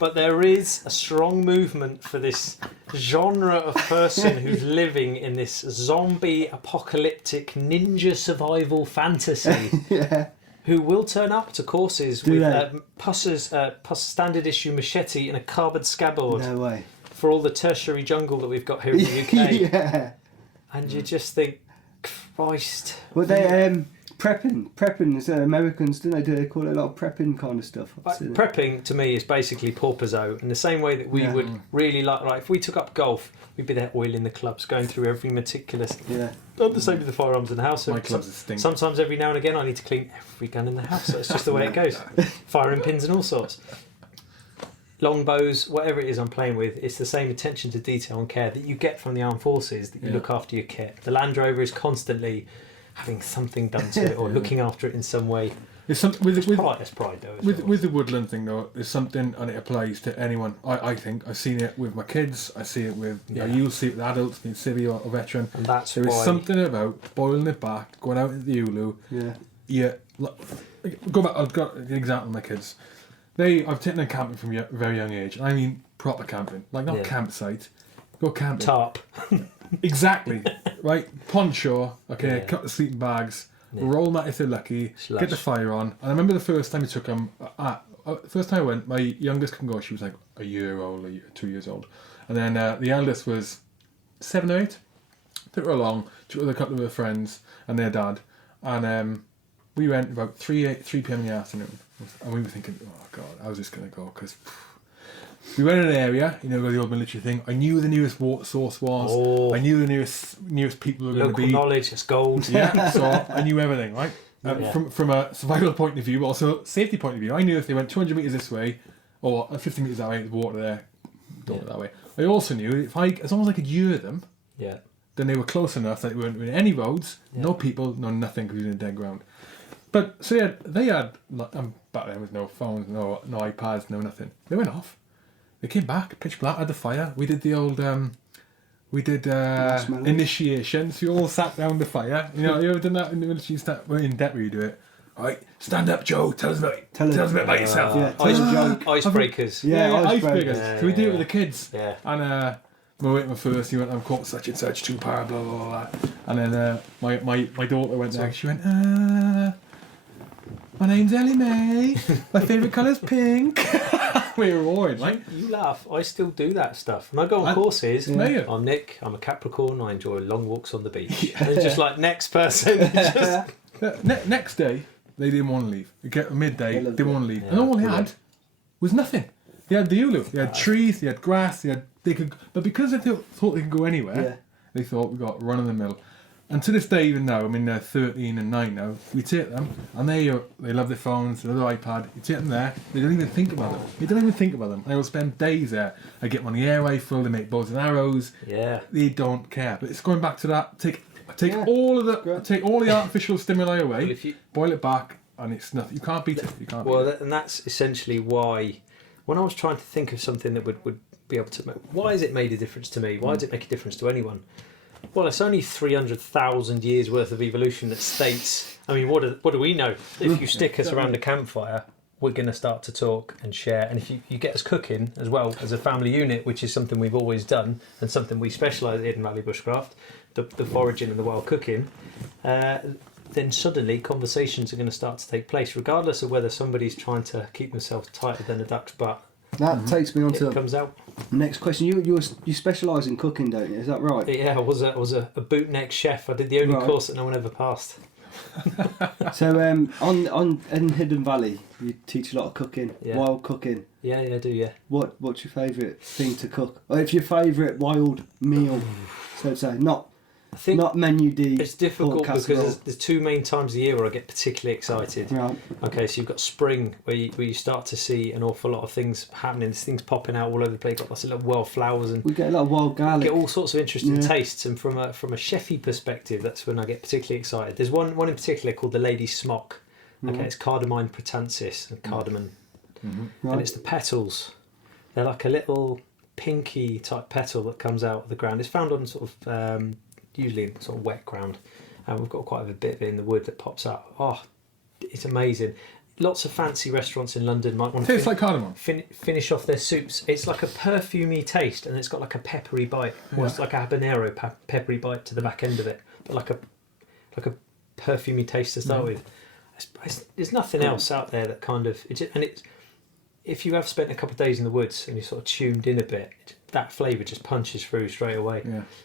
but there is a strong movement for this genre of person who's living in this zombie apocalyptic ninja survival fantasy. Who will turn up to courses with Puss's standard issue machete and a carbon scabbard. No way. For all the tertiary jungle that we've got here in the UK. And you just think, Christ. Well, they Prepping is Americans, don't they? Do they call it a lot of prepping kind of stuff? Prepping to me is basically porpoise, in the same way that we would really like if we took up golf, we'd be there oiling the clubs, going through every meticulous. Yeah. Not the same with the firearms in the house. My clubs stink. Sometimes every now and again I need to clean every gun in the house. So it's just the way it goes. Firing pins and all sorts. Longbows, whatever it is I'm playing with, it's the same attention to detail and care that you get from the armed forces, that you look after your kit. The Land Rover is constantly having something done to it or looking after it in some way. There's pride though. With the Woodland thing though, there's something, and it applies to anyone. I think I've seen it with my kids. I see it with you'll see it with adults, being civvy or veteran. And that's there is something about boiling it back, going out into the Ulu. Yeah. Go back. I've got the example of my kids. I've taken them camping from a very young age. I mean proper camping, like not campsite. Go camping. Tarp. Exactly. Right. Poncho. Okay. Cut the sleeping bags. Roll that if they're lucky. Slush. Get the fire on. And I remember the first time we took them. First time I went, my youngest couldn't go. She was like a year old, 2 years old, and then the eldest was 7 or 8. Took her along. Took her with a couple of her friends and their dad, and we went about 3 p.m. in the afternoon, and we were thinking, oh god, how's this gonna go? Because we went in an area, the old military thing. I knew where the nearest water source was. Oh. I knew the nearest people were going to be. Local knowledge, it's gold. Yeah, so I knew everything, right? From a survival point of view, but also safety point of view. I knew if they went 200 metres this way, or 50 metres that way, there's water there. Don't go that way. I also knew as long as I could hear them, then they were close enough that they weren't in any roads, no people, no nothing, because we were in dead ground. But so they had back then with no phones, no iPads, no nothing. They went off. They came back, pitch black, had the fire. We did the old, initiation. So you all sat down the fire. You ever done that in the military? In depth where you do it. All right, stand up, Joe. Tell us a bit about yourself. Icebreakers. Icebreakers. Yeah, so we do it with the kids. Yeah. And we went first. He went, I'm caught such and such, 2 power, blah blah blah. And then my daughter went there. She went, my name's Ellie Mae. My favourite colour's pink. We were roaring, right? You laugh. I still do that stuff. When I go on courses, I'm Nick, I'm a Capricorn, I enjoy long walks on the beach. And it's just like, next person. Next day, they didn't want to leave. They get midday, didn't want to leave. And all they had was nothing. They had the Ulu. They had trees, they had grass, but because they thought they could go anywhere, they thought we got run of the mill. And to this day, even now, I mean, they're 13 and 9 now, we take them, and they love their phones, they love their iPad, you take them there, they don't even think about them. They don't even think about them. They will spend days there. I get them on the air rifle, they make bows and arrows. Yeah. They don't care. But it's going back to that, take all the artificial stimuli away, boil it back, and it's nothing. You can't beat it. And that's essentially why, when I was trying to think of something that would be able to, why has it made a difference to me? Why does it make a difference to anyone? Well, it's only 300,000 years worth of evolution that states. I mean, what do we know? If you stick us around a campfire, we're going to start to talk and share. And if you get us cooking as well as a family unit, which is something we've always done and something we specialise in Hidden Valley Bushcraft, the foraging and the wild cooking, then suddenly conversations are going to start to take place, regardless of whether somebody's trying to keep themselves tighter than a duck's butt. That takes me on to comes out. Next question. You specialise in cooking, don't you? Is that right? Yeah, I was a bootneck chef. I did the only course that no one ever passed. So in Hidden Valley, you teach a lot of cooking, wild cooking. Yeah, I do. Yeah. What's your favourite thing to cook? Or if your favourite wild meal, so to say, not menu D. It's difficult because there's 2 main times a year where I get particularly excited. Right. Okay, so you've got spring where you start to see an awful lot of things happening. There's things popping out all over the place. Got lots of little wild flowers and we get a lot of wild garlic. Get all sorts of interesting tastes. And from a chefy perspective, that's when I get particularly excited. There's one in particular called the Lady Smock. Okay, it's Cardamine pratensis and cardamom, and it's the petals. They're like a little pinky type petal that comes out of the ground. It's found on sort of usually in sort of wet ground, and we've got quite a bit of it in the wood that pops out. Oh, it's amazing. Lots of fancy restaurants in London might want to tastes like cardamom. Finish off their soups. It's like a perfumey taste, and it's got like a peppery bite, almost like a habanero peppery bite to the back end of it, but like a perfumey taste to start with. There's nothing else out there that kind of if you have spent a couple of days in the woods and you're sort of tuned in a bit, that flavour just punches through straight away.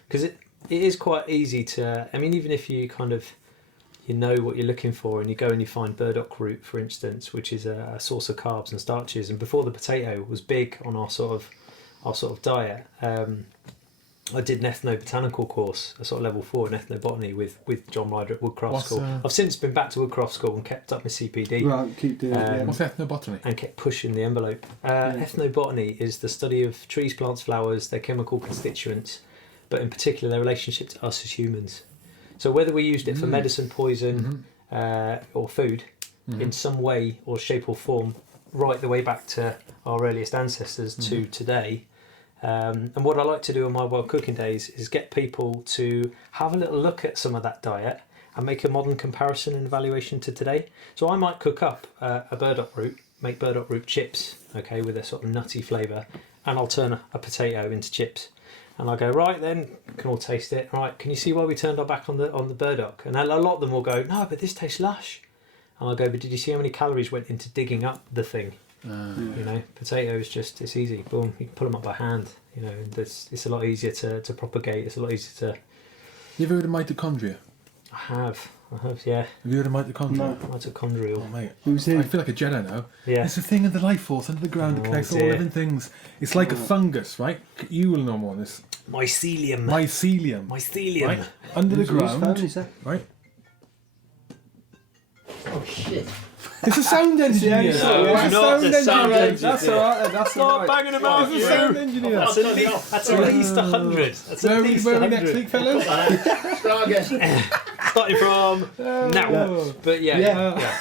Because it is quite easy to. I mean, even if you kind of you know what you're looking for, and you go and you find Burdock Root, for instance, which is a source of carbs and starches. And before the potato was big on our sort of diet, I did an ethnobotanical course, a sort of level 4 in ethnobotany with John Ryder at Woodcraft School. I've since been back to Woodcraft School and kept up my CPD. Right, keep doing it. What's ethnobotany? And kept pushing the envelope. Ethnobotany is the study of trees, plants, flowers, their chemical constituents, but in particular their relationship to us as humans. So whether we used it for medicine, poison, or food, in some way or shape or form, right the way back to our earliest ancestors to today. And what I like to do on my Wild Cooking Days is get people to have a little look at some of that diet and make a modern comparison and evaluation to today. So I might cook up a burdock root, make burdock root chips, okay, with a sort of nutty flavour, and I'll turn a potato into chips. And I'll go, right then, can all taste it. Right, can you see why we turned our back on the burdock? And a lot of them will go, no, but this tastes lush. And I'll go, but did you see how many calories went into digging up the thing? You know, potatoes, it's easy. Boom, you can pull them up by hand. You know, and it's a lot easier to propagate. It's a lot easier to. You ever heard of mitochondria? I have, yeah. Have you heard of mitochondria? No. Mitochondrial. Oh, mate. Who's I he? feel like a Jedi now. Yeah. It's a thing of the life force under the ground that connects all dear. living things. It's like a fungus, right? You will know more on this. Mycelium. Mycelium. Right? Under the Whose phone ground. is that? Right? Oh shit. It's a sound engineer. Yeah, It's not the sound engineer. That's alright. That's Stop alright. banging them out. It's a sound engineer. That's at least 100. That's Where at are we least going 100. next week, fellas? Start again. Starting from now. But yeah.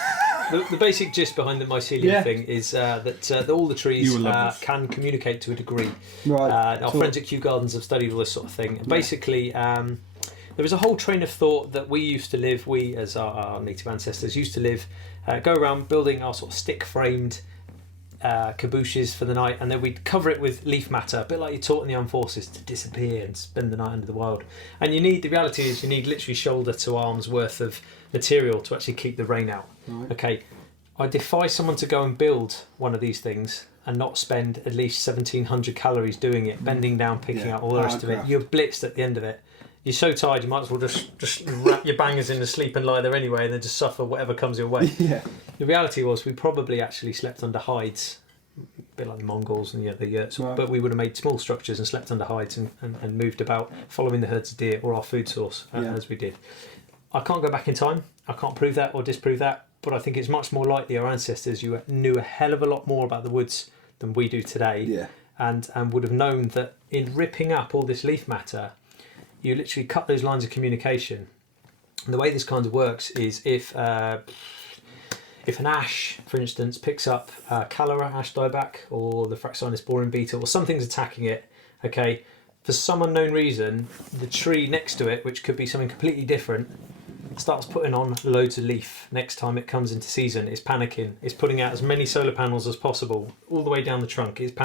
The basic gist behind the mycelium thing is that all the trees can communicate to a degree. Right. Our friends at Kew Gardens have studied all this sort of thing. And basically, there was a whole train of thought that we used to live, we as our native ancestors used to live, go around building our sort of stick-framed cabooses for the night, and then we'd cover it with leaf matter, a bit like you're taught in the armed forces, to disappear and spend the night under the wild. And the reality is you need literally shoulder to arms worth of material to actually keep the rain out. Right. Okay, I defy someone to go and build one of these things and not spend at least 1,700 calories doing it, bending down, picking out all the rest of it. You're blitzed at the end of it. You're so tired you might as well just wrap your bangers in the sleep and lie there anyway, and then just suffer whatever comes your way. Yeah. The reality was we probably actually slept under hides, a bit like the Mongols and the yurts, but we would have made small structures and slept under hides and moved about following the herds of deer or our food source as we did. I can't go back in time. I can't prove that or disprove that, but I think it's much more likely our ancestors knew a hell of a lot more about the woods than we do today, and would have known that in ripping up all this leaf matter, you literally cut those lines of communication. And the way this kind of works is if an ash, for instance, picks up Cholera ash dieback or the Fraxinus boring beetle or something's attacking it, okay, for some unknown reason, the tree next to it, which could be something completely different, starts putting on loads of leaf. Next time it comes into season, it's panicking. It's putting out as many solar panels as possible all the way down the trunk. It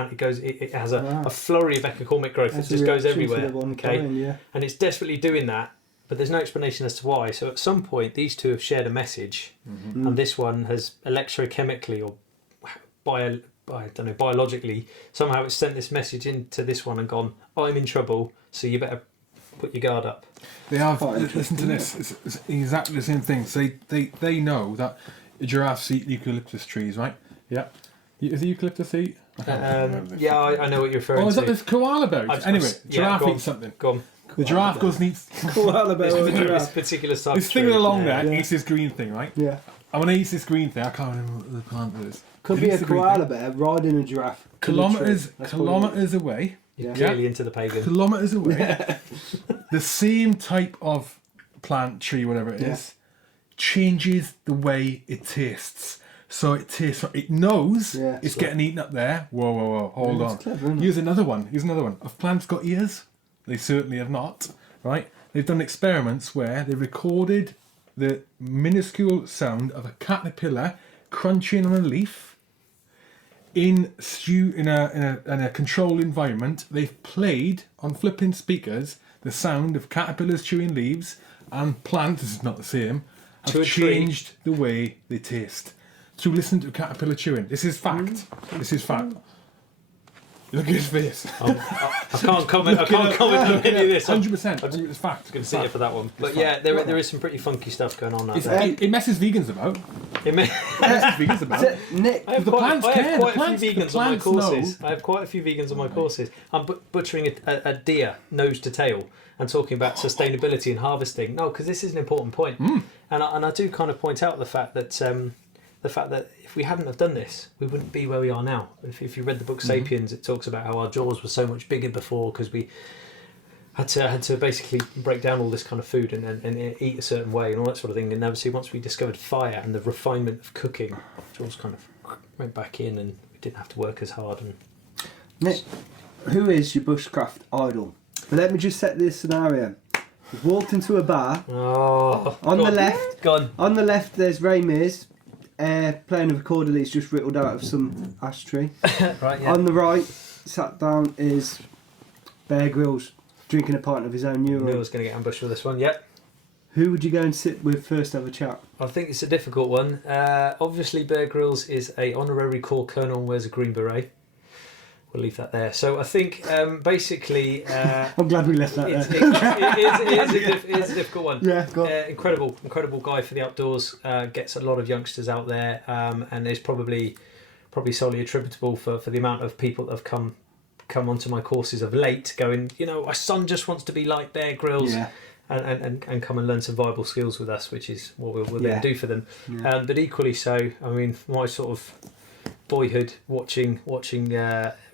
has a flurry of epicormic growth that just goes everywhere. Okay, and it's desperately doing that, but there's no explanation as to why. So at some point, these two have shared a message, and this one has electrochemically or biologically somehow it's sent this message into this one and gone, I'm in trouble, so you better put your guard up. They have. Listen to this. It's exactly the same thing. So they know that giraffes eat eucalyptus trees, right? Yeah. Is it eucalyptus eat? I know what you're referring to. Oh, is that this koala berries? Anyway, giraffe eats something. Go on. The giraffe goes and eats koala berries. This particular type this of thing tree. along there eats this green thing, right? Yeah. And when it eats this green thing, I can't remember what the plant is. Could be a koala bear riding a giraffe. Kilometres away. Clearly into the pagan. Kilometres away. The same type of plant, tree, whatever it is, changes the way it tastes. So it knows it's getting eaten up there. Whoa, hold on. Clever, Here's another one. Have plants got ears? They certainly have not, right? They've done experiments where they recorded the minuscule sound of a caterpillar crunching on a leaf in a controlled environment. They've played on flipping speakers the sound of caterpillars chewing leaves, and plants, this is not the same, have changed the way they taste. So listen to a caterpillar chewing. This is fact. This is fact. Look at his face. I can't comment. I can't comment on any of this. 100%. It's fact. I'm going to sit here for that one. But yeah, there is some pretty funky stuff going on now. It messes vegans about. It messes vegans about. Nick, I have the quite, plants I have care. quite The a few plants- vegans the on my plants courses. know. I have quite a few vegans on my courses. I'm butchering a deer nose to tail and talking about sustainability and harvesting. No, because this is an important point. And I do kind of point out the fact that if we hadn't have done this, we wouldn't be where we are now. If you read the book Sapiens, it talks about how our jaws were so much bigger before because we had to basically break down all this kind of food and eat a certain way and all that sort of thing. And obviously, once we discovered fire and the refinement of cooking, jaws kind of went back in, and we didn't have to work as hard. And Nick, who is your bushcraft idol? But let me just set this scenario. You've walked into a bar. On the left, there's Ray Mears. Playing a recorder that he's just whittled out of some ash tree. Right, yeah. On the right, sat down, is Bear Grylls, drinking a pint of his own Euro. I knew I was going to get ambushed with this one, yep. Who would you go and sit with first to have a chat? I think it's a difficult one. Obviously, Bear Grylls is a honorary corps colonel and wears a green beret. We'll leave that there. So I think basically... I'm glad we left that there. It is a difficult one. Yeah, go on. Incredible guy for the outdoors. Gets a lot of youngsters out there, and is probably solely attributable for the amount of people that have come onto my courses of late, going, my son just wants to be like Bear Grylls. Yeah. And come and learn some viable skills with us, which is what we'll then do for them. Yeah. But equally so, I mean, my sort of boyhood watching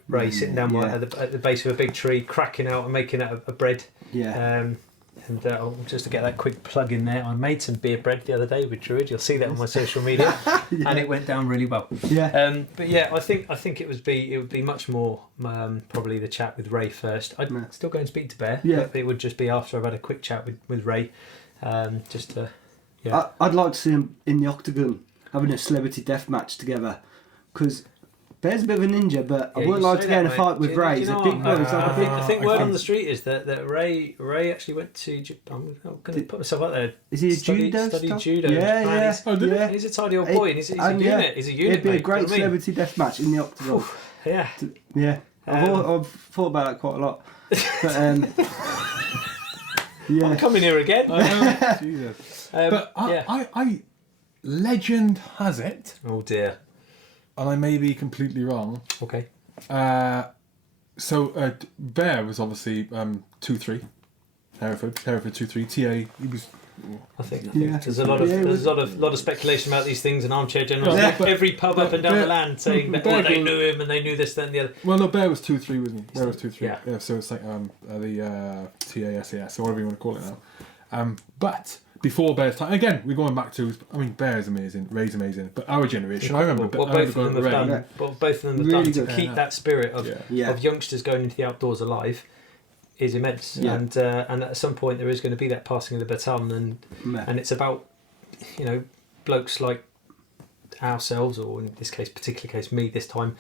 Ray sitting down at the base of a big tree, cracking out and making out a bread. Yeah. Just to get that quick plug in there, I made some beer bread the other day with Druid. You'll see that on my social media, and it went down really well. Yeah. But yeah, I think it would be much more probably the chat with Ray first. I'd still go and speak to Bear. Yeah. But it would just be after I've had a quick chat with Ray, just to. Yeah. I'd like to see him in the octagon having a celebrity death match together, because Bear's a bit of a ninja, but I wouldn't like to get in a fight with Ray. He's a big boy. I think word on the street is that Ray actually went to. I'm going to put myself out there. Is he a judo? Studied judo. Yeah. He's a tidy old boy, and he's a unit. He's a unit. It'd be a great celebrity death match in the octagon. Yeah. Yeah. I've thought about that quite a lot. But, yeah. I'm coming here again. Jesus. But I legend has it. Oh dear. And I may be completely wrong. Okay. So Bear was obviously 2-3. Hereford 2-3. TA. He was. I think there's a lot of speculation about these things, and armchair generals. Every pub up and down the land saying that they knew him and they knew this, that, and the other. Well, no, Bear was 2-3, wasn't he? Bear was 2-3. Yeah. So it's like the TASAS or whatever you want to call it now. But before Bear's time, again, we're going back to. I mean, Bear's amazing, Ray's amazing, but our generation, I remember. What both of them have done to keep that spirit of youngsters going into the outdoors alive is immense. And at some point there is going to be that passing of the baton, and it's about blokes like ourselves, or in this case, particular case, me this time,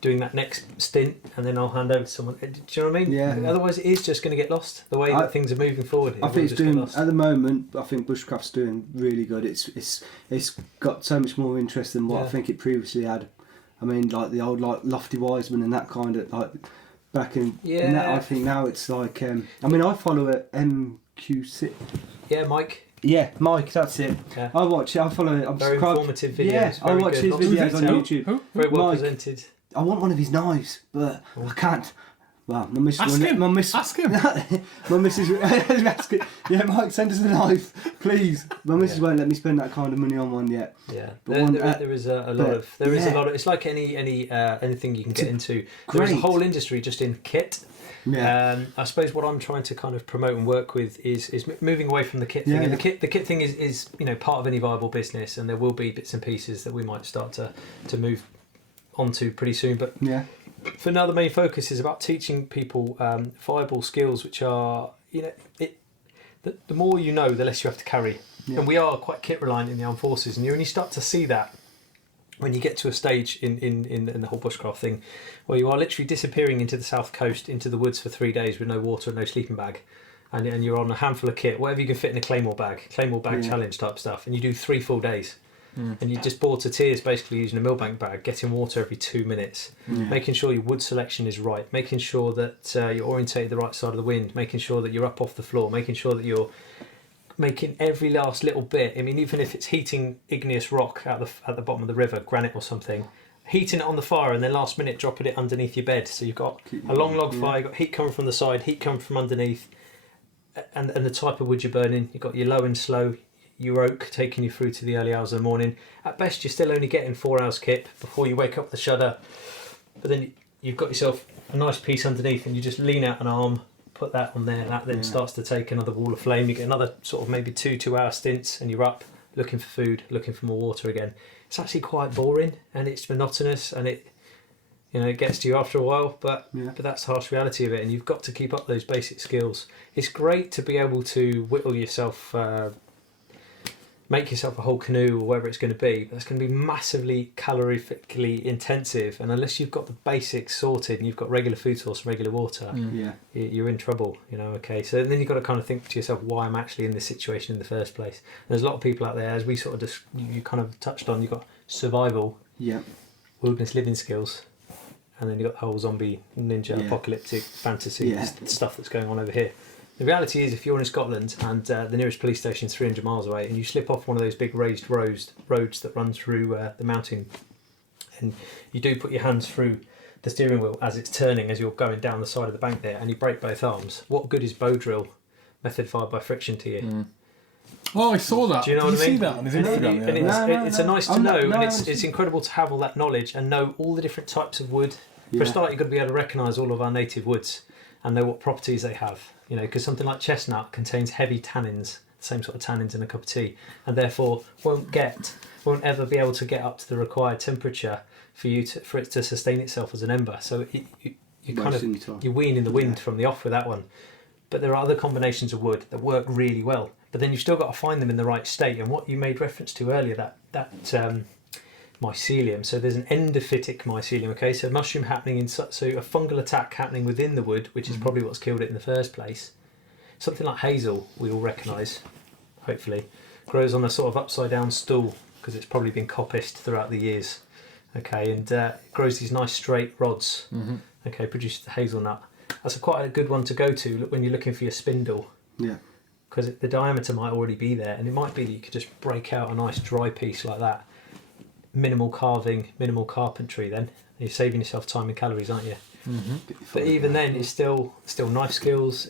doing that next stint, and then I'll hand over to someone. Do you know what I mean? Yeah. Otherwise, it is just going to get lost. The way that things are moving forward, I think it's doing at the moment. I think bushcraft's doing really good. It's got so much more interest than what I think it previously had. I mean, like the old Lofty Wiseman and that kind of like back in. And that, I think now it's like. I mean, I follow it MQ6. Yeah, Mike. Yeah, Mike, that's it. Yeah. I watch it. I follow it. I'm very subscribed. informative videos. Yeah, I watch his videos on YouTube. Who? Very well Mike. presented. I want one of his knives, but I can't. Well, my missus. Ask him. Ask him. My missus. Yeah, Mike, send us a knife, please. My missus won't let me spend that kind of money on one yet. Yeah, but there is a lot of. It's like anything you can get into. There is a whole industry just in kit. Yeah. I suppose what I'm trying to kind of promote and work with is moving away from the kit thing. And the kit thing is part of any viable business, and there will be bits and pieces that we might start to move onto pretty soon. But for now, the main focus is about teaching people viable skills, which are the more you know, the less you have to carry. And we are quite kit reliant in the armed forces, and you only start to see that when you get to a stage in the whole bushcraft thing where you are literally disappearing into the south coast, into the woods for 3 days with no water and no sleeping bag, and you're on a handful of kit, whatever you can fit in a claymore bag challenge type stuff, and you do 3 full days, and you just bore to tears basically using a millbank bag, getting water every 2 minutes, making sure your wood selection is right, making sure that you're orientated the right side of the wind, making sure that you're up off the floor, making sure that you're making every last little bit. I mean, even if it's heating igneous rock at the bottom of the river, granite or something, heating it on the fire and then last minute dropping it underneath your bed. So you've got a long log fire, you've got heat coming from the side, heat coming from underneath, and the type of wood you're burning. You've got your low and slow, your oak taking you through to the early hours of the morning. At best, you're still only getting 4 hours kip before you wake up the shudder. But then you've got yourself a nice piece underneath, and you just lean out an arm, put that on there, that then starts to take another wall of flame. You get another sort of maybe 2-hour stints, and you're up looking for food, looking for more water again. It's actually quite boring, and it's monotonous, and it gets to you after a while, but that's the harsh reality of it, and you've got to keep up those basic skills. It's great to be able to whittle yourself, make yourself a whole canoe or whatever it's going to be, but it's going to be massively calorifically intensive, and unless you've got the basics sorted and you've got regular food source and regular water, you're in trouble, okay? So then you've got to kind of think to yourself, why I'm actually in this situation in the first place. There's a lot of people out there, as we sort of you kind of touched on, you've got survival, wilderness living skills, and then you've got the whole zombie, ninja, apocalyptic fantasy stuff that's going on over here. The reality is, if you're in Scotland and the nearest police station is 300 miles away, and you slip off one of those big raised roads that run through the mountain, and you do put your hands through the steering wheel as it's turning, as you're going down the side of the bank there, and you break both arms, what good is bow drill, method fired by friction to you? Oh, I saw that. Do you know what I mean? See that on his Instagram? It's a nice to know, and it's incredible to have all that knowledge and know all the different types of wood. For a start, you've got to be able to recognise all of our native woods and know what properties they have. Because something like chestnut contains heavy tannins, the same sort of tannins in a cup of tea, and therefore won't ever be able to get up to the required temperature for it to sustain itself as an ember. So you wean in the wind from the off with that one. But there are other combinations of wood that work really well. But then you've still got to find them in the right state. And what you made reference to earlier, that mycelium. So there's an endophytic mycelium, okay? So mushroom happening so a fungal attack happening within the wood, which is probably what's killed it in the first place. Something like hazel, we all recognise, hopefully, grows on a sort of upside down stool because it's probably been coppiced throughout the years, okay? And it grows these nice straight rods, okay, produces the hazelnut. That's quite a good one to go to when you're looking for your spindle. Yeah. Because the diameter might already be there, and it might be that you could just break out a nice dry piece like that. Minimal carving, minimal carpentry. Then you're saving yourself time and calories, aren't you? But even then, it's still knife skills.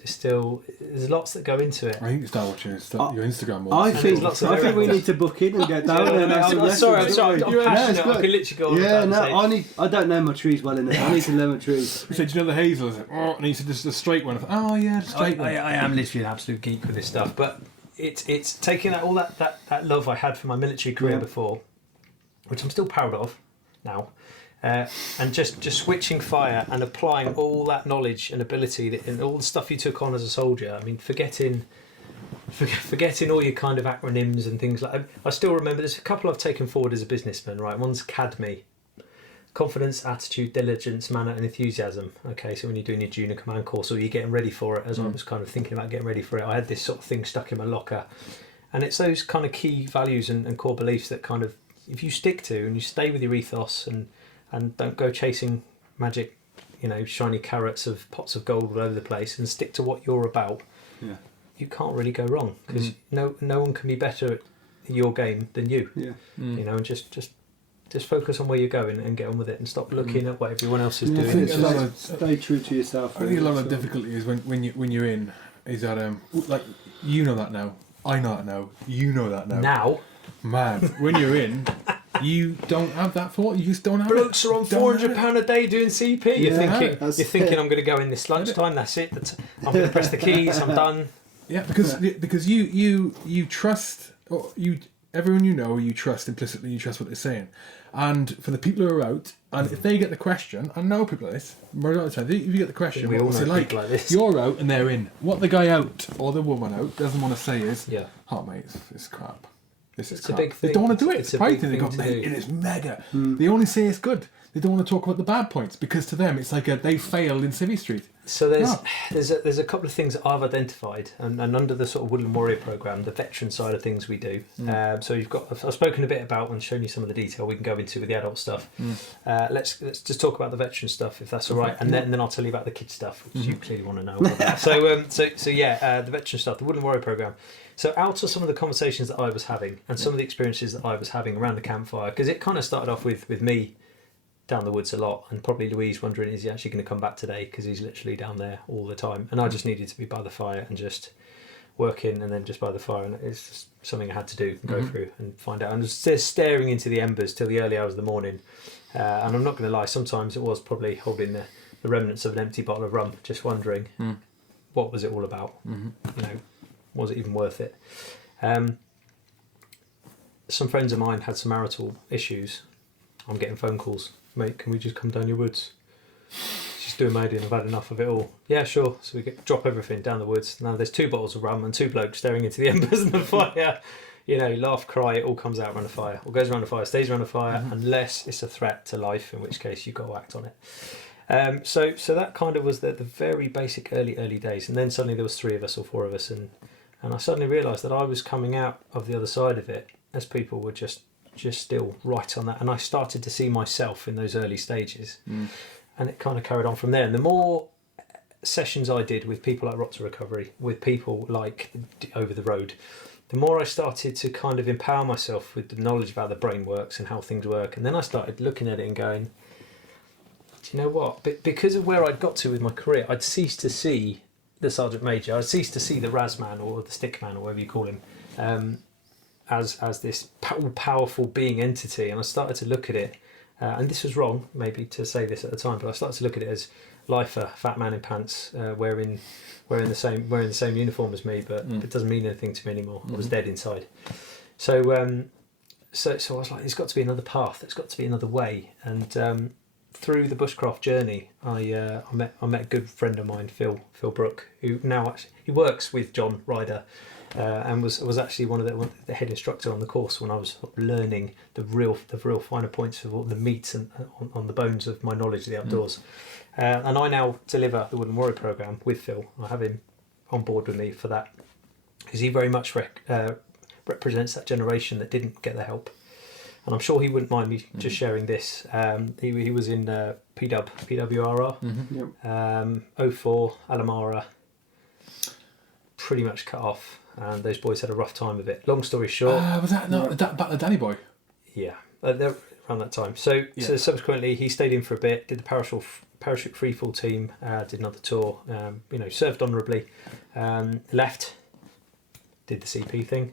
There's lots that go into it. I think you start watching your Instagram more. I think we need to book in and get down there. I'm sorry. I'm passionate. I can literally go on. I don't know my trees well enough. I need to learn my trees. You said, do you know the hazel? I said, and he said, just the straight one. I thought, oh yeah, the straight one. I am literally an absolute geek with this stuff, but it's taking all that love I had for my military career before, which I'm still proud of now, and just switching fire and applying all that knowledge and ability and all the stuff you took on as a soldier. I mean, forgetting all your kind of acronyms and things like that. I still remember there's a couple I've taken forward as a businessman, right? One's CADME, confidence, attitude, diligence, manner and enthusiasm. Okay, so when you're doing your junior command course or you're getting ready for it, as I was kind of thinking about getting ready for it, I had this sort of thing stuck in my locker. And it's those kind of key values and core beliefs that kind of, if you stick to and you stay with your ethos and don't go chasing magic, shiny carrots of pots of gold all over the place, and stick to what you're about, you can't really go wrong, because no one can be better at your game than you. And just focus on where you're going and get on with it, and stop looking at what everyone else is doing. Stay true to yourself. I think a lot of difficulty is when you're in is that like you know that now, I know that now, you know that now. Now, man, when you're in, you don't have that thought. You just don't have blokes it. are on £400 a day doing CP. You're thinking I'm going to go in this lunchtime. That's it. I'm going to press the keys. I'm done. Yeah, because you trust, or everyone you trust implicitly. You trust what they're saying, and for the people who are out, and if they get the question, I know people like this. Most of the time, if you get the question, what's it like this? You're out and they're in. What the guy out or the woman out doesn't want to say is, "Oh mate, it's crap. This is crap." A big thing. They don't want to do it. It's a big thing. They go, "Mate, it is mega." They only say it's good. They don't want to talk about the bad points, because to them it's like they failed in Civvy Street. So there's a couple of things that I've identified, and under the sort of Woodland Warrior program, the veteran side of things we do. So I've spoken a bit about and shown you some of the detail we can go into with the adult stuff. Let's just talk about the veteran stuff, if that's all right, and then I'll tell you about the kids stuff, which you clearly want to know about. So yeah, the veteran stuff, the Woodland Warrior program. So out of some of the conversations that I was having and some of the experiences that I was having around the campfire, because it kind of started off with me down the woods a lot, and probably Louise wondering, is he actually going to come back today, because he's literally down there all the time, and I just needed to be by the fire and just work in, and then just by the fire, and it's just something I had to do and go through and find out. And I was just staring into the embers till the early hours of the morning, and I'm not going to lie, sometimes it was probably holding the remnants of an empty bottle of rum, just wondering what was it all about. Was it even worth it? Some friends of mine had some marital issues. I'm getting phone calls. Mate, can we just come down your woods? Just do a maiden, I've had enough of it all. Yeah, sure. So we drop everything down the woods. Now there's 2 bottles of rum and 2 blokes staring into the embers and the fire. Laugh, cry, it all comes out around the fire. Or goes around the fire, stays around the fire, unless it's a threat to life, in which case you've got to act on it. So that kind of was the very basic early days. And then suddenly there was 3 of us or 4 of us, and I suddenly realised that I was coming out of the other side of it as people were just still right on that, and I started to see myself in those early stages, and it kind of carried on from there. And the more sessions I did with people like Rock to Recovery, with people like Over the Road, the more I started to kind of empower myself with the knowledge about the brain works and how things work. And then I started looking at it and going, do you know what? Because of where I'd got to with my career, I'd ceased to see the Sergeant Major, I'd ceased to see the Razman or the Stickman or whatever you call him, as this powerful being entity, and I started to look at it, and this was wrong maybe to say this at the time, but I started to look at it as lifer, fat man in pants, wearing the same uniform as me, but it doesn't mean anything to me anymore. I was dead inside. So I was like, there's got to be another path, there's got to be another way. And through the bushcraft journey, I met a good friend of mine, Phil Brook, who now actually he works with John Ryder. And was actually one of the head instructor on the course when I was learning the real finer points of all the meat and on the bones of my knowledge of the outdoors. And I now deliver the Woodland Warrior program with Phil. I have him on board with me for that, because he very much represents that generation that didn't get the help. And I'm sure he wouldn't mind me just sharing this. He was in PWRR, 04, Alamara, pretty much cut off. And those boys had a rough time of it. Long story short, was that back the Danny Boy? Yeah, they're around that time. So subsequently, he stayed in for a bit, did the parachute freefall team, did another tour. Served honourably. Left, did the CP thing,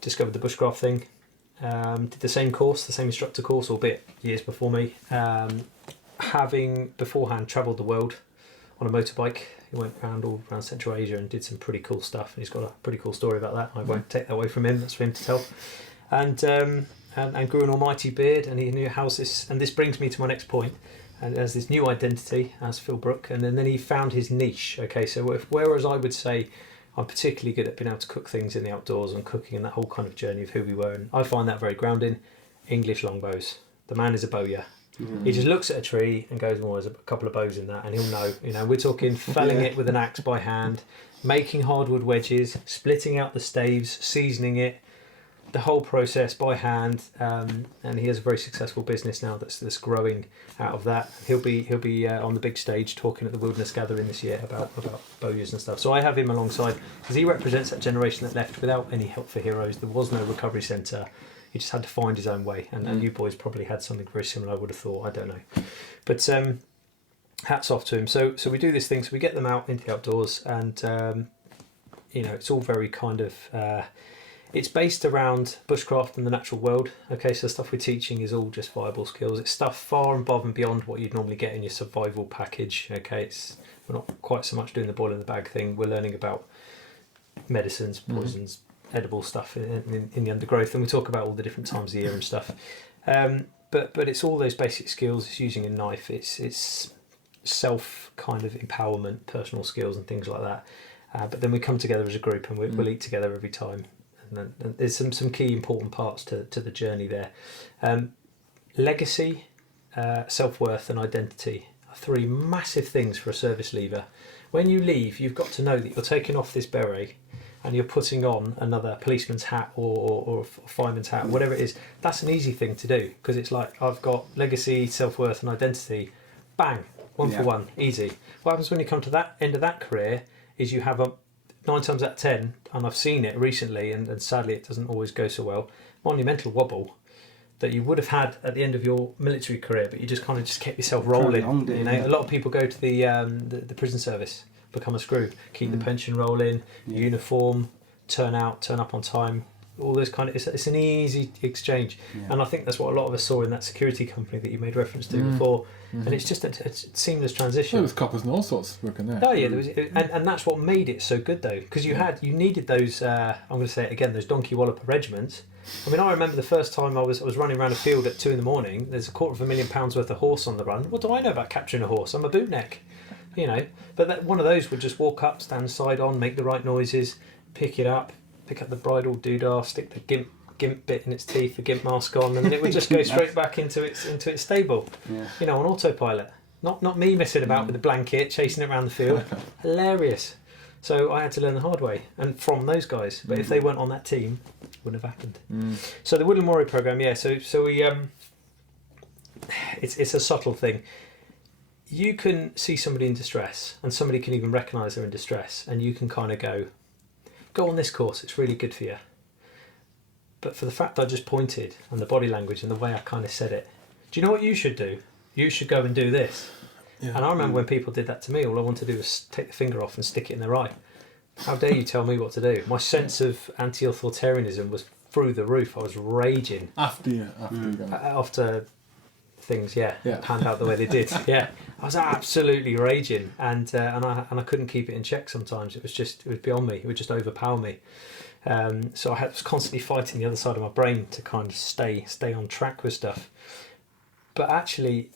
discovered the bushcraft thing. Did the same course, the same instructor course, albeit years before me. Having beforehand travelled the world on a motorbike. He went all around Central Asia and did some pretty cool stuff. And he's got a pretty cool story about that. I won't take that away from him. That's for him to tell. And grew an almighty beard. And he knew how's this. And this brings me to my next point. And as this new identity as Phil Brook. And then he found his niche. Okay, so whereas I would say I'm particularly good at being able to cook things in the outdoors and cooking and that whole kind of journey of who we were. And I find that very grounding. English longbows. The man is a bowyer. He just looks at a tree and goes, there's a couple of bows in that, and he'll know. We're talking felling it with an axe by hand, making hardwood wedges, splitting out the staves, seasoning it, the whole process by hand. And he has a very successful business now that's growing out of that. He'll be on the big stage talking at the Wilderness Gathering this year about bowyers and stuff. So I have him alongside because he represents that generation that left without any help for heroes. There was no recovery centre. He just had to find his own way, and you boys probably had something very similar, I would have thought, I don't know. But hats off to him. So we do this thing, so we get them out into the outdoors, and it's all very kind of, it's based around bushcraft and the natural world. Okay, so the stuff we're teaching is all just viable skills. It's stuff far above and beyond what you'd normally get in your survival package. Okay, we're not quite so much doing the boil in the bag thing. We're learning about medicines, poisons, edible stuff in the undergrowth, and we talk about all the different times of the year and stuff. But it's all those basic skills. It's using a knife. It's self kind of empowerment, personal skills and things like that. But then we come together as a group and we'll eat together every time. And there's some key important parts to the journey there. Legacy, self-worth and identity. I 3 massive things for a service leaver. When you leave, you've got to know that you're taking off this beret and you're putting on another policeman's hat or fireman's hat, whatever it is. That's an easy thing to do, because it's like, I've got legacy, self-worth and identity. Bang, one for one, easy. What happens when you come to that end of that career is you have 9 times out of 10, and I've seen it recently, and sadly it doesn't always go so well, monumental wobble that you would have had at the end of your military career, but you just kind of just kept yourself rolling. A lot of people go to the prison service, become a screw, keep the pension rolling, uniform, turn up on time, all those kind of. It's an easy exchange, and I think that's what a lot of us saw in that security company that you made reference to before. And it's just a seamless transition. There was coppers and all sorts working there. Oh yeah, there was, and that's what made it so good though, because you needed those. I'm going to say it again, those donkey walloper regiments. I mean, I remember the first time I was running around a field at 2 a.m. There's £250,000 worth of horse on the run. What do I know about capturing a horse? I'm a bootneck, But one of those would just walk up, stand side on, make the right noises, pick it up, pick up the bridle doodah, stick the gimp bit in its teeth, the gimp mask on, and then it would just go straight back into its stable. On autopilot. Not me messing about with the blanket, chasing it around the field. Hilarious. So I had to learn the hard way, and from those guys. But if they weren't on that team, it wouldn't have happened. So the Woodland Warrior program, So we it's a subtle thing. You can see somebody in distress, and somebody can even recognise they're in distress, and you can kind of go on this course. It's really good for you. But for the fact I just pointed, and the body language and the way I kind of said it, do you know what you should do? You should go and do this. Yeah. And I remember when people did that to me, all I wanted to do was take the finger off and stick it in their eye. How dare you tell me what to do? My sense of anti-authoritarianism was through the roof. I was raging. After things, panned out the way they did. I was absolutely raging, and I couldn't keep it in check sometimes. It was beyond me. It would just overpower me. So I was constantly fighting the other side of my brain to kind of stay on track with stuff. But actually,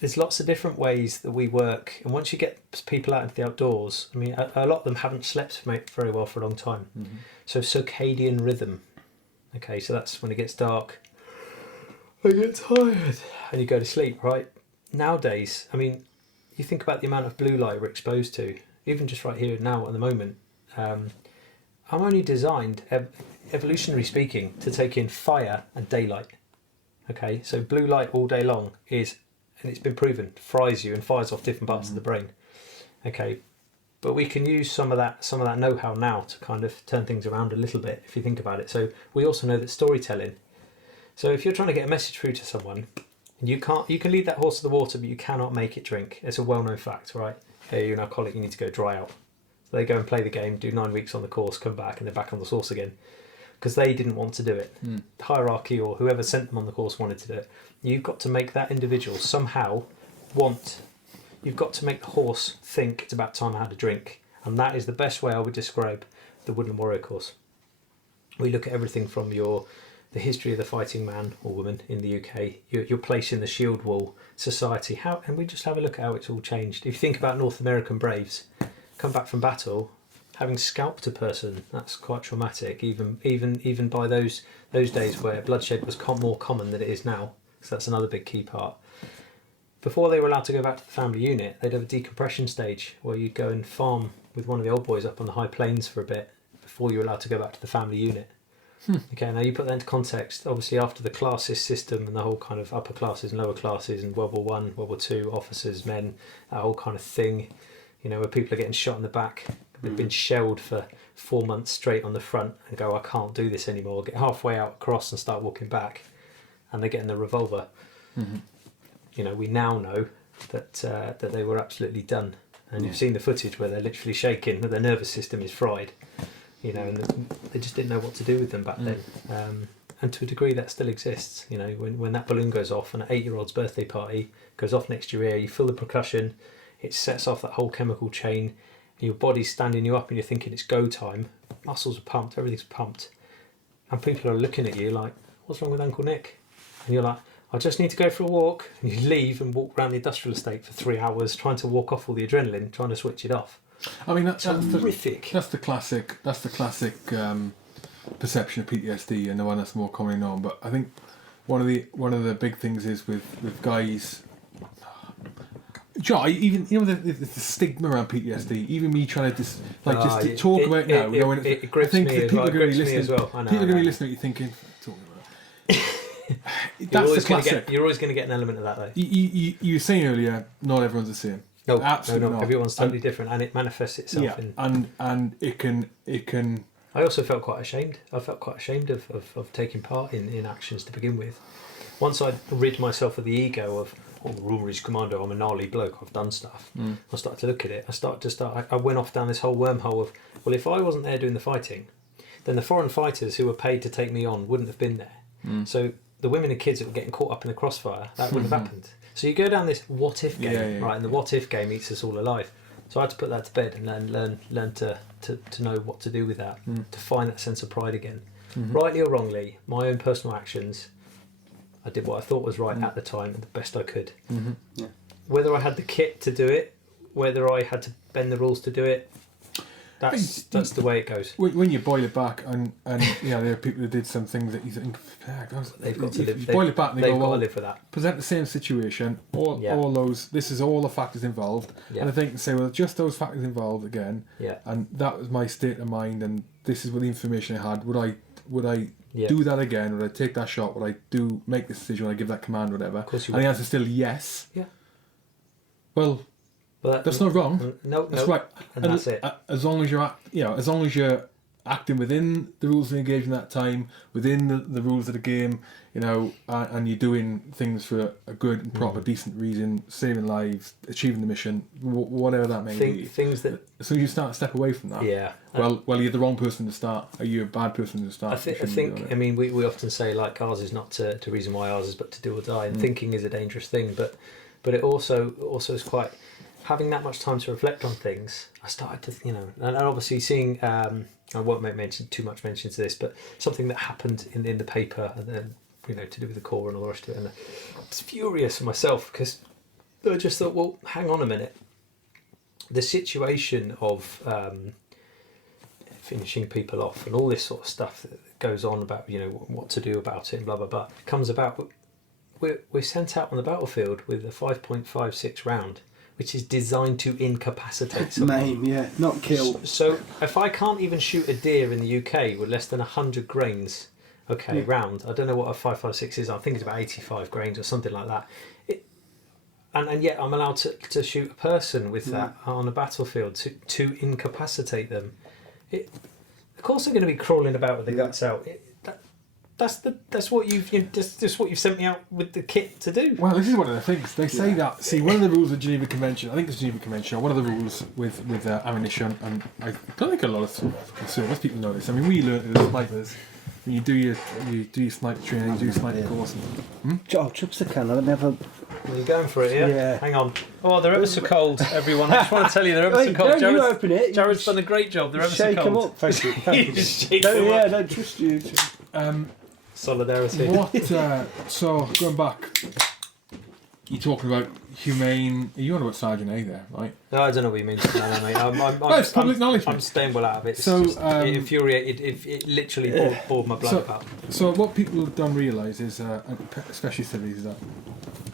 there's lots of different ways that we work, and once you get people out into the outdoors, I mean, a lot of them haven't slept very well for a long time. So circadian rhythm. Okay, so that's when it gets dark. I get tired, and you go to sleep, right? Nowadays, I mean, you think about the amount of blue light we're exposed to, even just right here now at the moment. I'm only designed, evolutionary speaking, to take in fire and daylight. Okay, so blue light all day long is, and it's been proven, fries you and fires off different parts of the brain. Okay, but we can use some of that know-how now to kind of turn things around a little bit, if you think about it. So we also know that storytelling. So if you're trying to get a message through to someone, and you can lead that horse to the water, but you cannot make it drink. It's a well-known fact, right? Hey, you're an alcoholic, you need to go dry out. So they go and play the game, do 9 weeks on the course, come back, and they're back on the horse again. Because they didn't want to do it. The hierarchy or whoever sent them on the course wanted to do it. You've got to make that individual somehow you've got to make the horse think it's about time I had a drink. And that is the best way I would describe the Woodland Warrior course. We look at everything from the history of the fighting man or woman in the UK, your place in the shield wall society, and we just have a look at how it's all changed. If you think about North American braves, come back from battle, having scalped a person, that's quite traumatic, even by those days where bloodshed was more common than it is now. So that's another big key part. Before they were allowed to go back to the family unit, they'd have a decompression stage where you'd go and farm with one of the old boys up on the high plains for a bit before you were allowed to go back to the family unit. Okay, now you put that into context. Obviously, after the classist system and the whole kind of upper classes and lower classes and World War I, World War II, officers, men, that whole kind of thing, where people are getting shot in the back, they've been shelled for 4 months straight on the front and go, I can't do this anymore, get halfway out across and start walking back, and they're getting the revolver. We now know that they were absolutely done, and you've seen the footage where they're literally shaking, that their nervous system is fried. And they just didn't know what to do with them back then. And to a degree that still exists. When that balloon goes off and an 8-year-old's birthday party goes off next to your ear, you feel the percussion, it sets off that whole chemical chain, and your body's standing you up and you're thinking it's go time, muscles are pumped, everything's pumped, and people are looking at you like, what's wrong with Uncle Nick? And you're like, I just need to go for a walk, and you leave and walk around the industrial estate for 3 hours trying to walk off all the adrenaline, trying to switch it off. I mean, that's horrific. That's the classic perception of PTSD, and the one that's more commonly known. But I think one of the big things is with guys, Joe, even the stigma around PTSD, even me trying to just talk about it now. It grips me people are going to be listening. as well. I know, people are going to be listening. You're thinking, talking about. That's the classic. You're always going to get an element of that, though. You were saying earlier, not everyone's the same. No, absolutely no, not. Everyone's totally different, and it manifests itself in. And it can. I also felt quite ashamed. I felt quite ashamed of taking part in actions to begin with. Once I rid myself of the ego of, Royal Marines Commando, I'm a gnarly bloke, I've done stuff. I started to look at it. I went off down this whole wormhole of, well, if I wasn't there doing the fighting, then the foreign fighters who were paid to take me on wouldn't have been there. So the women and kids that were getting caught up in the crossfire, that wouldn't have happened. So you go down this what if game, right? And the what if game eats us all alive. So I had to put that to bed and then learn to know what to do with that, to find that sense of pride again. Rightly or wrongly, my own personal actions, I did what I thought was right at the time, the best I could. Yeah. Whether I had the kit to do it, whether I had to bend the rules to do it, that's the way it goes. When you boil it back, and there are people who did some things that you think, they've got to live. You boil it back, and they they've go, got well, to live with that. present the same situation, all those. This is all the factors involved, and I think say, well, just those factors involved again, and that was my state of mind, and this is what the information I had. Would I do that again? Would I take that shot? Would I make this decision? Would I give that command? Whatever. Of course you and would. the answer is still yes. Yeah. Well, that's not wrong. No, that's right. And that's it. As long as you're acting within the rules of engagement at that time, within the rules of the game, and you're doing things for a good and proper, decent reason, saving lives, achieving the mission, whatever that may be. Things that. As soon as you start to step away from that, well, you're the wrong person to start. Are you a bad person to start? I think. I mean, we often say like ours is not to reason why ours is, but to do or die. And thinking is a dangerous thing, but it also is quite. Having that much time to reflect on things, I started to, and obviously seeing, I won't make too much mention to this, but something that happened in the paper, and then, to do with the Corps and all the rest of it, and I was furious myself because I just thought, well, hang on a minute. The situation of finishing people off and all this sort of stuff that goes on about, what to do about it and blah, blah, blah, comes about. We're sent out on the battlefield with a 5.56 round, which is designed to incapacitate someone. Maim, not kill. So if I can't even shoot a deer in the UK with less than 100 grains, round, I don't know what a 5.56 is, I think it's about 85 grains or something like that. And yet I'm allowed to shoot a person with that on a battlefield to incapacitate them. Of course they're going to be crawling about with their guts out. That's what you've sent me out with the kit to do. Well, this is one of the things they say that. See, one of the rules of the Geneva Convention, I think it's Geneva Convention, one of the rules with ammunition, and I don't think a lot of conservative people know this. I mean, we learned as snipers when you do your sniper training, you do your sniper course. Oh, chups the can. I never. Are you going for it? Yeah. Hang on. Oh, they're ever so cold, everyone. I just want to tell you, they're ever so cold. Don't you open it. Jared's done a great job. They're ever so cold. Shake them up. Thank you. Just shake them up. I don't trust you. Solidarity. So going back, you're talking about humane. You're on about Sergeant A there, right? No, I don't know what you mean. No, mate. It's public knowledge. I'm staying well out of it. It infuriated. It literally bored my blood apart. So what people don't realise is, especially civvies, is that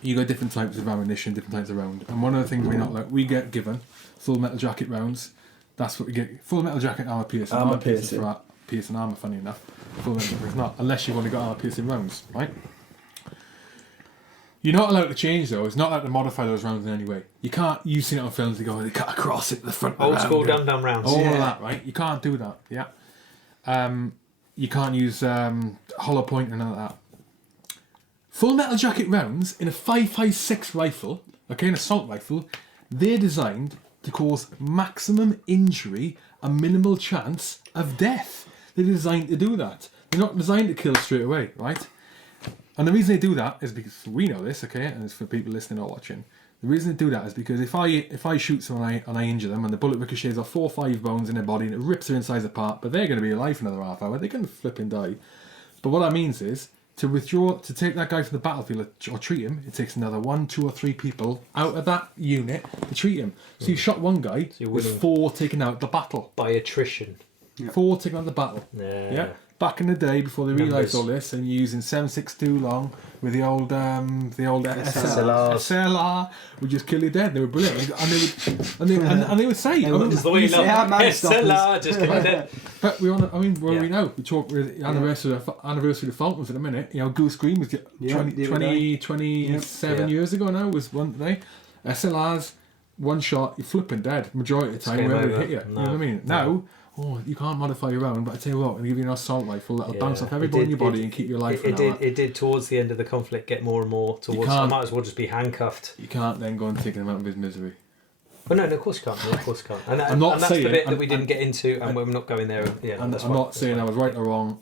you got different types of ammunition, different types of round. And one of the things we get given full metal jacket rounds. That's what we get. Full metal jacket armour piercing. Armour piercing. Piercing armour, funny enough. Full metal jacket, it's not, unless you've only got armour piercing rounds, right? You're not allowed to change those. Not allowed to modify those rounds in any way. You can't. You've seen it on films. They go, they cut across it to the front. Old school dumb rounds. All of that, right? You can't do that. Yeah. You can't use hollow point and all that. Full metal jacket rounds in a 5.56 rifle, an assault rifle, they're designed to cause maximum injury and minimal chance of death. They're designed to do that. They're not designed to kill straight away, right? And the reason they do that is because we know this, and it's for people listening or watching. The reason they do that is because if I shoot someone and I injure them and the bullet ricochets off 4 or 5 bones in their body and it rips their insides apart, but they're going to be alive for another half hour, they're going to flip and die. But what that means is to take that guy from the battlefield or treat him, it takes another 1, 2 or 3 people out of that unit to treat him. So you shot one guy with 4 taken out the battle. By attrition. Yep. Forward on the battle. Yeah. Back in the day, before they realised Numbers. all this, and using 7.62 long with the old SLR would just kill you dead. They were brilliant, and they would say, Just the way you love SLR, just kill it dead. but we know we talk with the anniversary of the Falcons in a minute. You know, Goose Green was 27 years ago now. Was one day SLRs, one shot, you're flipping dead majority of the time wherever it hit you. No. You know what I mean? Now. Oh, you can't modify your own, but I tell you what, I'll give you an assault rifle that'll bounce off every bone in your body and keep you alive for an hour. It did towards the end of the conflict get more and more towards. I might as well just be handcuffed. You can't then go and take him out of his misery. Oh no, of course you can't. No, of course you can't. And that's the bit that we didn't get into, and we're not going there. Yeah, and I'm not saying I was right or wrong.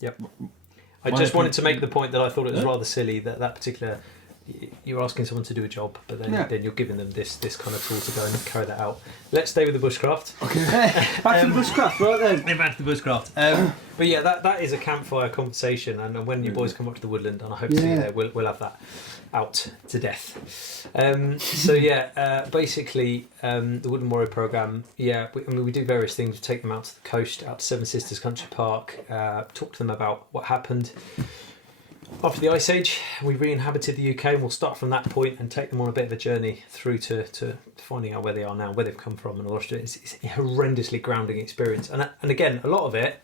Yep. I just wanted to make the point that I thought it was rather silly that particular. You're asking someone to do a job, but then you're giving them this kind of tool to go and carry that out. Let's stay with the bushcraft. Okay. Back to the bushcraft, right then. Back to the bushcraft. But yeah, that is a campfire conversation, and when you boys come up to the Woodland, and I hope to see you there, we'll have that out to death. Basically, the Woodland Warrior Programme, we do various things. We take them out to the coast, out to Seven Sisters Country Park, talk to them about what happened. After the Ice Age, we re-inhabited the UK, and we'll start from that point and take them on a bit of a journey through to finding out where they are now, where they've come from, and all that. It's a horrendously grounding experience. And again, a lot of it,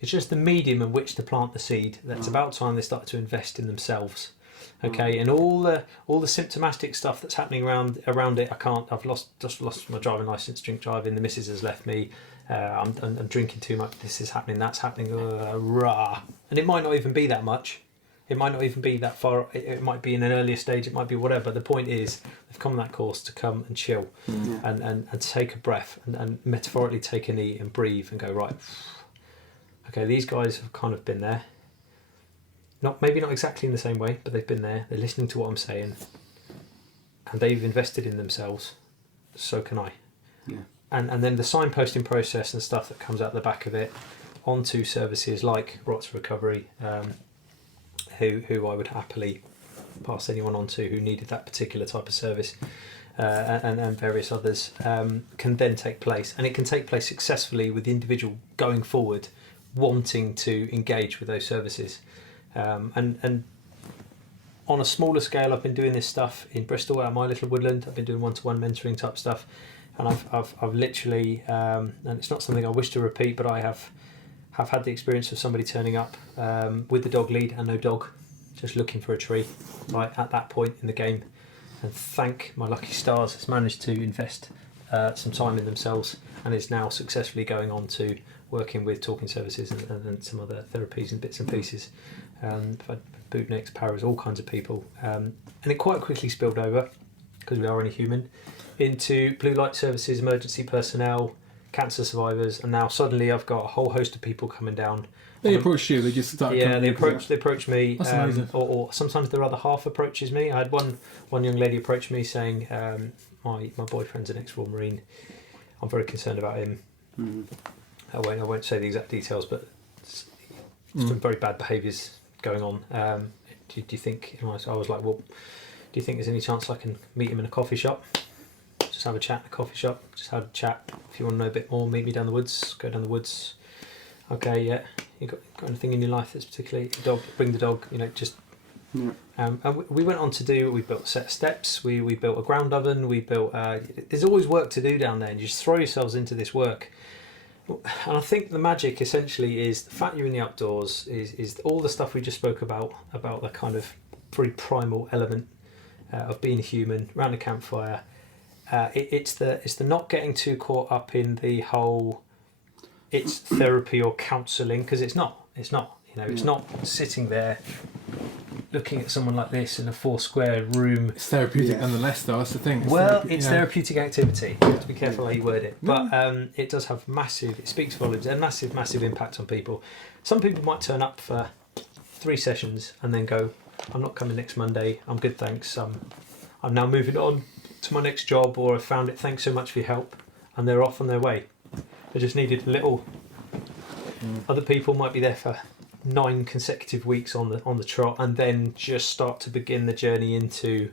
it's just the medium in which to plant the seed. That's about time they start to invest in themselves. Okay, and all the symptomatic stuff that's happening around it. I've just lost my driving licence, drink driving. The missus has left me. I'm drinking too much. This is happening. That's happening. And it might not even be that much. It might not even be that far. It might be in an earlier stage. It might be whatever. The point is, they've come on that course to come and chill, and take a breath, and metaphorically take a knee and breathe and go, right. Okay, these guys have kind of been there. Maybe not exactly in the same way, but they've been there. They're listening to what I'm saying, and they've invested in themselves. So can I. Yeah. And then the signposting process and stuff that comes out the back of it onto services like Rots Recovery, who I would happily pass anyone on to who needed that particular type of service, and various others, can then take place. And it can take place successfully with the individual going forward, wanting to engage with those services. And on a smaller scale, I've been doing this stuff in Bristol at my little Woodland. I've been doing one-to-one mentoring type stuff. And I've literally, and it's not something I wish to repeat, but I have had the experience of somebody turning up with the dog lead and no dog, just looking for a tree, right at that point in the game, and thank my lucky stars has managed to invest some time in themselves, and is now successfully going on to working with talking services and some other therapies and bits and pieces. I've had bootnicks, paras, all kinds of people, and it quite quickly spilled over, because we are only human, into blue light services, emergency personnel, cancer survivors, and now suddenly I've got a whole host of people coming down. They approach you. They just start. Yeah, they approach me. That's amazing. Or sometimes their other half approaches me. I had one young lady approach me saying, "My boyfriend's an ex-Royal Marine. I'm very concerned about him." I won't say the exact details, but some very bad behaviours going on. Do you think? I was like, well, do you think there's any chance I can meet him in a coffee shop? Just have a chat in a coffee shop. Just have a chat. If you want to know a bit more, meet me down the woods. Go down the woods. Okay, yeah. You got anything in your life that's particularly a dog? Bring the dog. Just. Yeah. And we went on to do. We built a set of steps. We built a ground oven. We built. There's always work to do down there, and you just throw yourselves into this work. And I think the magic essentially is the fact you're in the outdoors. Is all the stuff we just spoke about the kind of very primal element of being a human around a campfire. It's the not getting too caught up in the whole it's therapy or counselling, because it's not it's not sitting there looking at someone like this in a 4-square room. It's therapeutic nonetheless, though. That's the thing. It's therapeutic activity. You have to be careful how you word it, but it does have it speaks volumes and massive impact on people. Some people might turn up for 3 sessions and then go, I'm not coming next Monday, I'm good, thanks, I'm now moving on to my next job, or I found it, thanks so much for your help, and they're off on their way. They just needed a little. Other people might be there for 9 consecutive weeks on the trot, and then just start to begin the journey into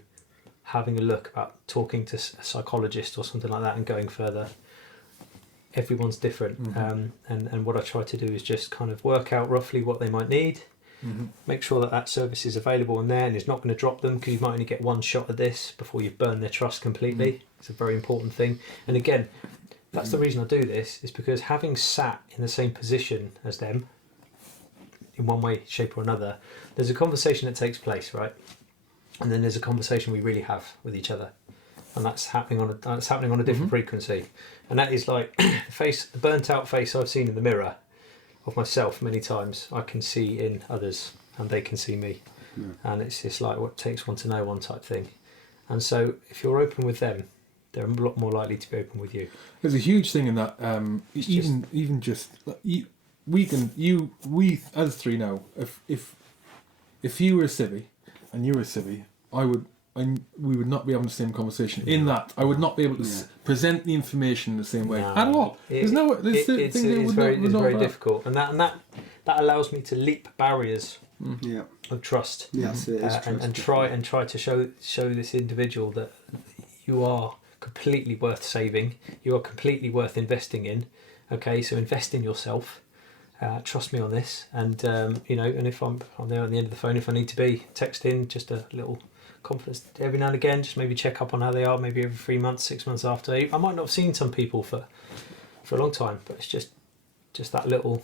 having a look about talking to a psychologist or something like that and going further. everyone's different. And what I try to do is just kind of work out roughly what they might need, make sure that service is available in there and is not going to drop them, because you might only get one shot at this before you've burned their trust completely. It's a very important thing. And again, that's the reason I do this, is because having sat in the same position as them in one way, shape or another, there's a conversation that takes place, right? And then there's a conversation we really have with each other, and that's happening on a different frequency. And that is like the burnt out face I've seen in the mirror of myself many times, I can see in others, and they can see me. And it's just like what takes one to know one type thing. And so if you're open with them, they're a lot more likely to be open with you. There's a huge thing in that. We as three know, if you were a civvy and you were a civvy, we would not be having the same conversation. In that, I would not be able to present the information in the same way at all. It's very difficult, and that allows me to leap barriers of trust. And try to show this individual that you are completely worth saving. You are completely worth investing in. Okay, so invest in yourself. Trust me on this, and and if I'm there at the end of the phone, if I need to be, text in just a little confidence every now and again, just maybe check up on how they are, maybe every 3 months, 6 months after. I might not have seen some people for a long time, but it's just that little.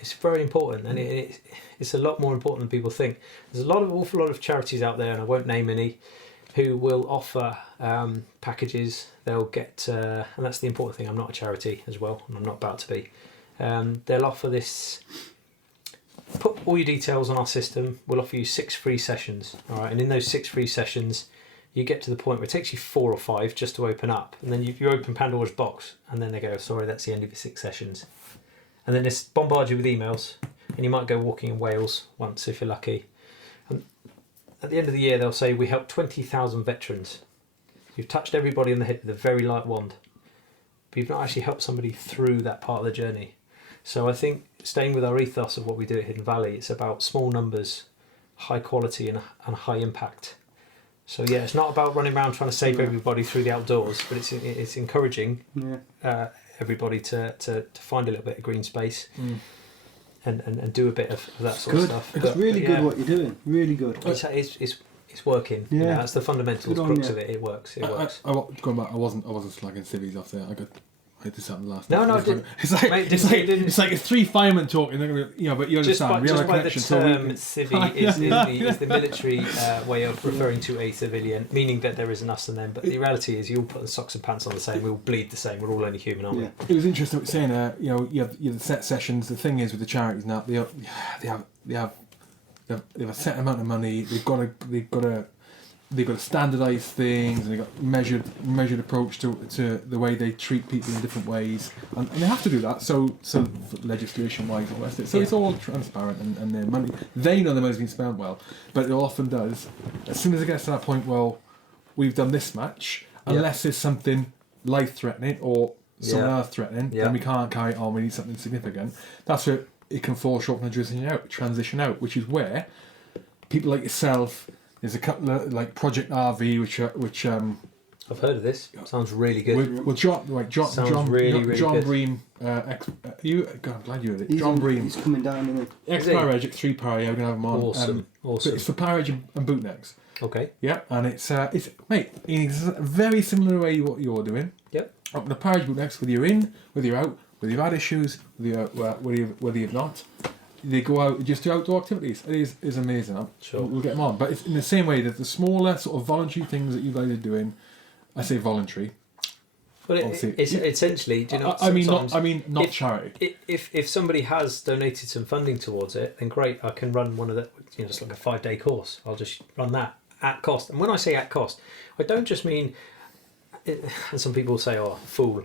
It's very important, and it's a lot more important than people think. There's awful lot of charities out there, and I won't name any, who will offer packages. They'll get, and that's the important thing. I'm not a charity as well, and I'm not about to be. They'll offer this. Put all your details on our system. We'll offer you 6 free sessions. All right, and in those 6 free sessions, you get to the point where it takes you 4 or 5 just to open up, and then you open Pandora's box, and then they go, "Sorry, that's the end of your 6 sessions." And then they bombard you with emails, and you might go walking in Wales once if you're lucky. And at the end of the year, they'll say, "We helped 20,000 veterans. You've touched everybody on the head with a very light wand, but you've not actually helped somebody through that part of the journey." So I think staying with our ethos of what we do at Hidden Valley, it's about small numbers, high quality and high impact. So yeah, it's not about running around trying to save everybody through the outdoors, but it's encouraging everybody to find a little bit of green space and do a bit of that sort of stuff. It's really good what you're doing. Really good. It's working. Yeah, that's the fundamentals crux of it. It works. Going back, I wasn't slagging civvies off there. I did something last night. No, it's like 3 firemen talking. But you understand. Just by the term civvy is the military way of referring to a civilian, meaning that there is an us and them. But the reality is, you all put the socks and pants on the same. We all bleed the same. We're all only human, aren't we? It was interesting what you're saying. You have the set sessions. The thing is with the charities now, they have a set amount of money. They've got to standardise things, and they've got measured approach to the way they treat people in different ways, and they have to do that. So legislation wise, all that. So it's all transparent, and their money. They know the money's been spent well, but it often does. As soon as it gets to that point, well, we've done this much, unless there's something life threatening or someone else threatening, then we can't carry it on. We need something significant. That's where it can fall short from the transition out, which is where people like yourself. There's a couple of like Project RV, which I've heard of this. Sounds really good. John Bream, I'm glad you heard it. John Bream. He's coming down, isn't he? Ex-Pyro 3 Para, we're gonna have him on. Awesome. It's for Pyro and bootnecks. Okay. Yeah, and it's mate, it's a very similar way what you're doing. Yep. Up in the Pyro bootnecks, whether you're in, whether you're out, whether you've had issues, whether you've not. They go out and just do outdoor activities. It is amazing. Sure. We'll get them on. But it's in the same way that the smaller sort of voluntary things that you guys are doing, I say voluntary. Well, it's essentially, do you know? I mean, not charity. If somebody has donated some funding towards it, then great. I can run one of the, just like a 5-day course. I'll just run that at cost. And when I say at cost, I don't just mean. And some people say, "Oh, fool,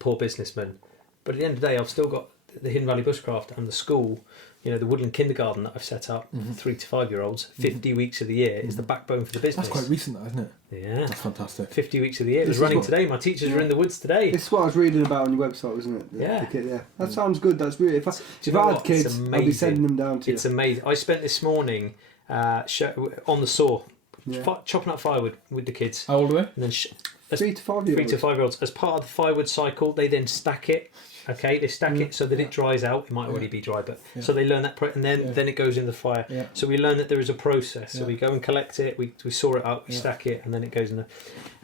poor businessman." But at the end of the day, I've still got the Hidden Valley Bushcraft and the school, the Woodland kindergarten that I've set up, 3 to 5 year olds, 50 weeks of the year is the backbone for the business. That's quite recent, isn't it? Yeah. That's fantastic. 50 weeks of the year. It was running today. My teachers were in the woods today. This is what I was reading about on your website, wasn't it? Yeah. That sounds good. That's really. If I had kids, I'd be sending them down to you. It's amazing. I spent this morning on the saw, chopping up firewood with the kids. How old are they? And then 3 to 5 year 3 to 5 year olds. As part of the firewood cycle, they then stack it. Okay, they stack it so that it dries out. It might already be dry, but so they learn that, and then it goes in the fire. Yeah. So we learn that there is a process. So we go and collect it, we saw it up, we stack it, and then it goes in the.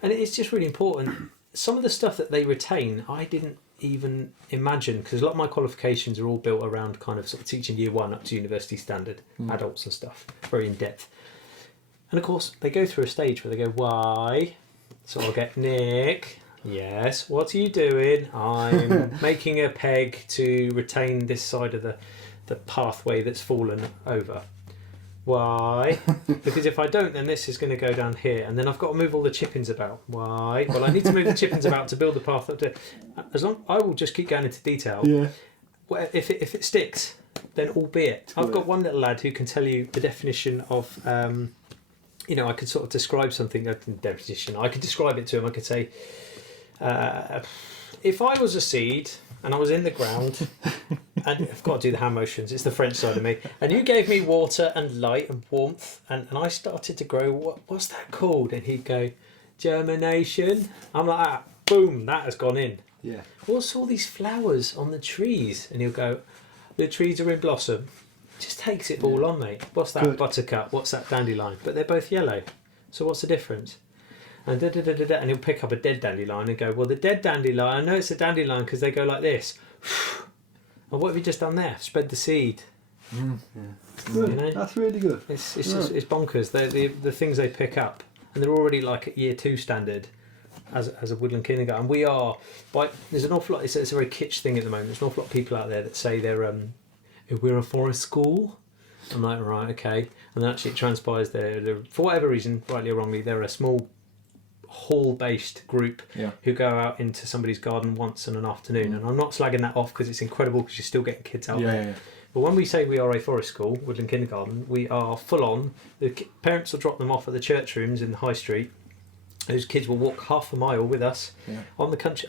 And it's just really important. Some of the stuff that they retain, I didn't even imagine, because a lot of my qualifications are all built around kind of sort of teaching year 1 up to university standard, adults and stuff, very in depth. And of course, they go through a stage where they go, why? So I'll get, Nick, yes, what are you doing? I'm making a peg to retain this side of the pathway that's fallen over. Why? Because if I don't, then this is going to go down here, and then I've got to move all the chippings about. Why? Well, I need to move the chippings about to build the path up to. As long, I will just keep going into detail. Yeah. Well, if it sticks, then albeit. I've got one little lad who can tell you the definition of. I could sort of describe something. Definition. I could describe it to him. I could say, if I was a seed and I was in the ground. And I've got to do the hand motions, it's the French side of me. And you gave me water and light and warmth, and I started to grow. What's that called? And he'd go, germination. I'm like, boom, that has gone in. Yeah. What's all these flowers on the trees? And he'll go, the trees are in blossom. Just takes it all on, mate. What's that buttercup? What's that dandelion? But they're both yellow. So what's the difference? And and he'll pick up a dead dandelion and go, well, the dead dandelion, I know it's a dandelion because they go like this. And what have you just done there? Spread the seed. Good. You know? That's really good. It's just it's bonkers. They're the things they pick up, and they're already like at year 2 standard as a woodland kindergarten. We are. There's an awful lot. It's a very kitsch thing at the moment. There's an awful lot of people out there that say they're we're a forest school. I'm like, right, okay. And then actually it transpires they're for whatever reason, rightly or wrongly, they're a small hall-based group who go out into somebody's garden once in an afternoon. And I'm not slagging that off because it's incredible because you're still getting kids out there. But when we say we are a forest school, woodland kindergarten, we are full on. The parents will drop them off at the church rooms in the high street. Those kids will walk half a mile with us on the country,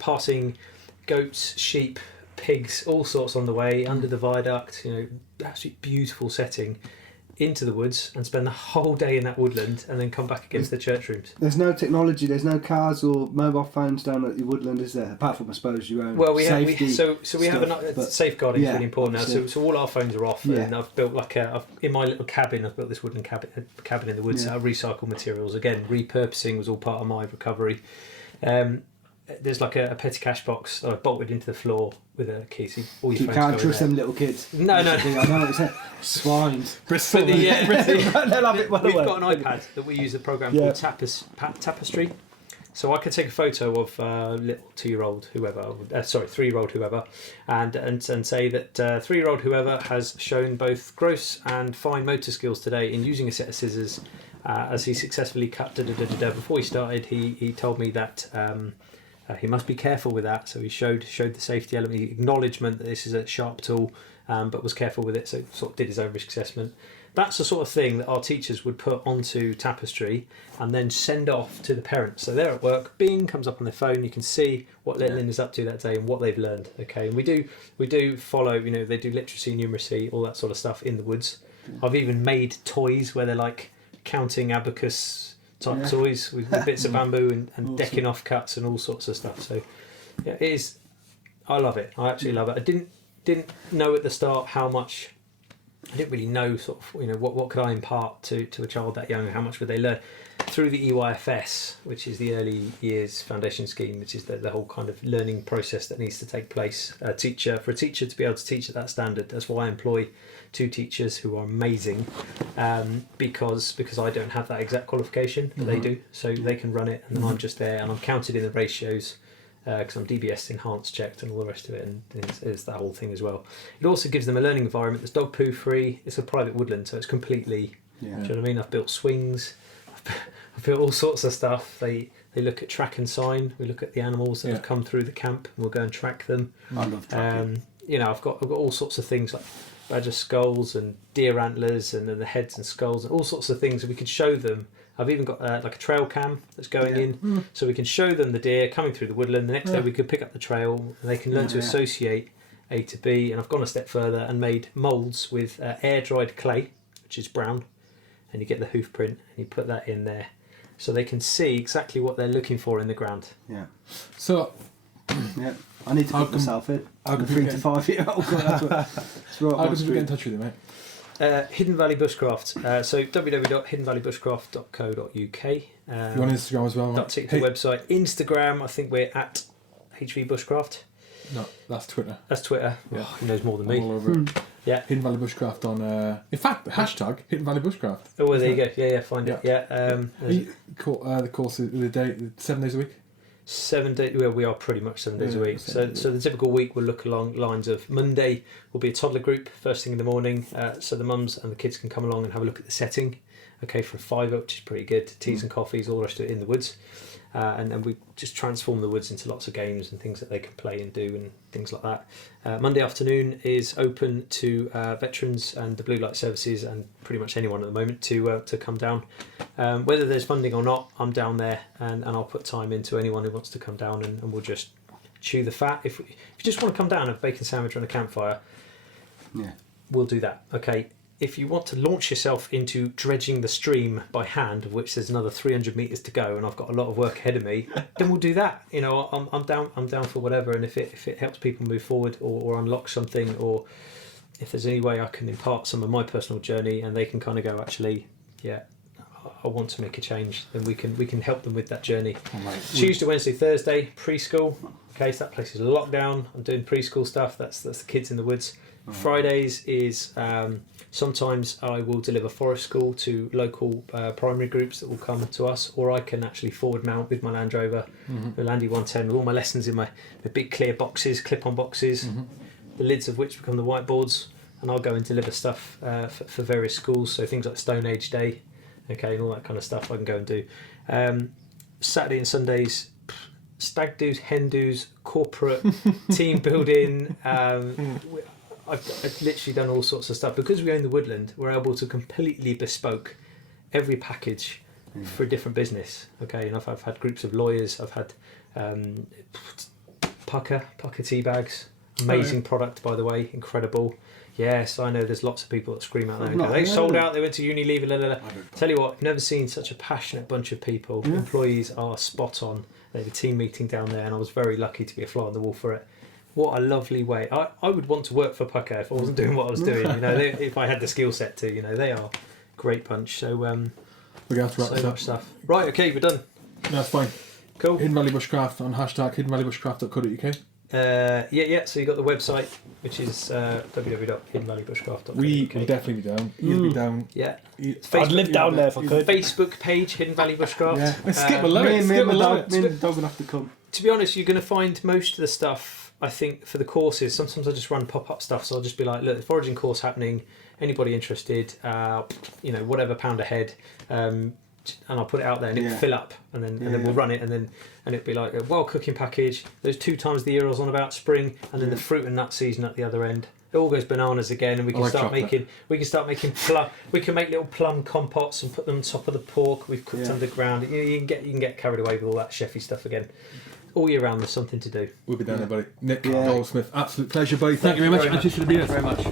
passing goats, sheep, pigs, all sorts on the way, under the viaduct, absolutely beautiful setting, into the woods and spend the whole day in that woodland and then come back against the church rooms. There's no technology, there's no cars or mobile phones down at your woodland, is there? Apart from, I suppose, your own safety safeguarding is really important now. So all our phones are off, and I've built in my little cabin, I've built this wooden cabin in the woods out of recycled materials. Again, repurposing was all part of my recovery. There's like a petty cash box that I've bolted into the floor with a key. So all your you can't trust them little kids. No. I know it's swines. Bristol. They'll have it. We've got an iPad that we use a program called Tapestry. So I could take a photo of little 2-year-old whoever, 3-year-old whoever, and say that 3-year-old whoever has shown both gross and fine motor skills today in using a set of scissors as he successfully cut. Before he started, he told me that. He must be careful with that, so he showed the safety element, the acknowledgement that this is a sharp tool, but was careful with it, so sort of did his own risk assessment. That's the sort of thing that our teachers would put onto Tapestry and then send off to the parents. So they're at work, bing, comes up on their phone, you can see what little Linda's up to that day and what they've learned. Okay, and we do follow, they do literacy, numeracy, all that sort of stuff in the woods. I've even made toys where they're like counting abacus type toys with bits of bamboo and awesome. Decking off cuts and all sorts of stuff. So it is. I love it. I absolutely love it. I didn't know at the start how much. I didn't really know sort of what could I impart to a child that young. How much would they learn through the EYFS, which is the Early Years Foundation Scheme, which is the whole kind of learning process that needs to take place. For a teacher to be able to teach at that standard. That's why I employ 2 teachers who are amazing, because I don't have that exact qualification, but they do, so they can run it, and then I'm just there, and I'm counted in the ratios because I'm DBS enhanced checked and all the rest of it, and it's that whole thing as well. It also gives them a learning environment that's dog poo free. It's a private woodland, so it's completely. Do you know what I mean? I've built swings, I've built all sorts of stuff. They look at track and sign. We look at the animals that have come through the camp, and we'll go and track them. I love tracking. I've got all sorts of things like badger skulls and deer antlers and then the heads and skulls and all sorts of things that we can show them. I've even got like a trail cam that's going in, so we can show them the deer coming through the woodland. The next day we could pick up the trail and they can learn to associate A to B. And I've gone a step further and made moulds with air dried clay, which is brown, and you get the hoof print and you put that in there, so they can see exactly what they're looking for in the ground. Yeah. So, Yeah. I need to put myself in. I'm a 3 to 5 year old. That's right. How can we get in touch with you, mate? Hidden Valley Bushcraft. So www.hiddenvalleybushcraft.co.uk. You're on Instagram as well, mate? That's the website. Instagram, I think we're at HV Bushcraft. No, that's Twitter. That's Twitter. Yeah. Oh, he knows more than I'm me. all over it. Yeah. Hidden Valley Bushcraft on. In fact, hashtag Hidden Valley Bushcraft. Oh, well, there you go. Yeah, find it. Yeah. The course is the day 7 days a week. 7 days. Well, we are pretty much 7 days a week. So the typical week will look along lines of Monday will be a toddler group first thing in the morning, so the mums and the kids can come along and have a look at the setting. Okay, for a £5, which is pretty good. Teas and coffees, all the rest of it in the woods. And then we just transform the woods into lots of games and things that they can play and do and things like that. Monday afternoon is open to veterans and the blue light services and pretty much anyone at the moment to come down. Whether there's funding or not, I'm down there and I'll put time into anyone who wants to come down and we'll just chew the fat. If you just want to come down and have a bacon sandwich on a campfire, we'll do that. Okay. If you want to launch yourself into dredging the stream by hand, of which there's another 300 metres to go, and I've got a lot of work ahead of me, then we'll do that. You know, I'm down for whatever. And if it helps people move forward or unlock something, or if there's any way I can impart some of my personal journey, and they can kind of go, actually, yeah, I want to make a change, then we can help them with that journey. Tuesday, Wednesday, Thursday, preschool. Okay, so that place is locked down. I'm doing preschool stuff. That's the kids in the woods. Fridays is sometimes I will deliver forest school to local primary groups that will come to us, or I can actually forward mount with my Land Rover, the Landy 110, with all my lessons in my big clear boxes, clip-on boxes, the lids of which become the whiteboards, and I'll go and deliver stuff for various schools, so things like Stone Age Day, okay, and all that kind of stuff I can go and do. Saturday and Sundays, stag do's, hen do's, corporate, team building. I've literally done all sorts of stuff. Because we own the Woodland, we're able to completely bespoke every package for a different business. Okay, and I've had groups of lawyers. I've had Pucker tea bags. Amazing product, by the way, incredible. Yes, I know there's lots of people that scream out there and go, they sold out, they went to Unilever, la, la, la. Tell you what, I've never seen such a passionate bunch of people. Employees are spot on. They had a team meeting down there and I was very lucky to be a fly on the wall for it. What a lovely way. I would want to work for Pucker if I wasn't doing what I was doing. You know, if I had the skill set to. You know, they are a great bunch. So we're going to have to wrap this up. Much stuff. Right, okay, we're done. That's fine. Cool. Hidden Valley Bushcraft on hashtag hiddenvalleybushcraft.co.uk. Yeah. So you got the website, which is www.hiddenvalleybushcraft.co.uk. We will definitely be down. You'll be down. Yeah. I'd live down there if I could. Facebook page, Hidden Valley Bushcraft. Yeah. Skip will love it. Me and the dog will have to come. To be honest, you're going to find most of the stuff. I think for the courses, sometimes I just run pop-up stuff, so I'll just be like, look, the foraging course happening, anybody interested, whatever, £1 a head, and I'll put it out there and it'll fill up, and then we'll run it, and it'll be like a wild cooking package, those 2 times the year I was on about, spring, and then the fruit and nut season at the other end. It all goes bananas again, and we can start making plum. We can make little plum compots and put them on top of the pork we've cooked underground. You can get carried away with all that chefy stuff again. All year round, there's something to do. We'll be down there, buddy. Nick Goldsmith, absolute pleasure, buddy. Thank you very much. Thank you very much.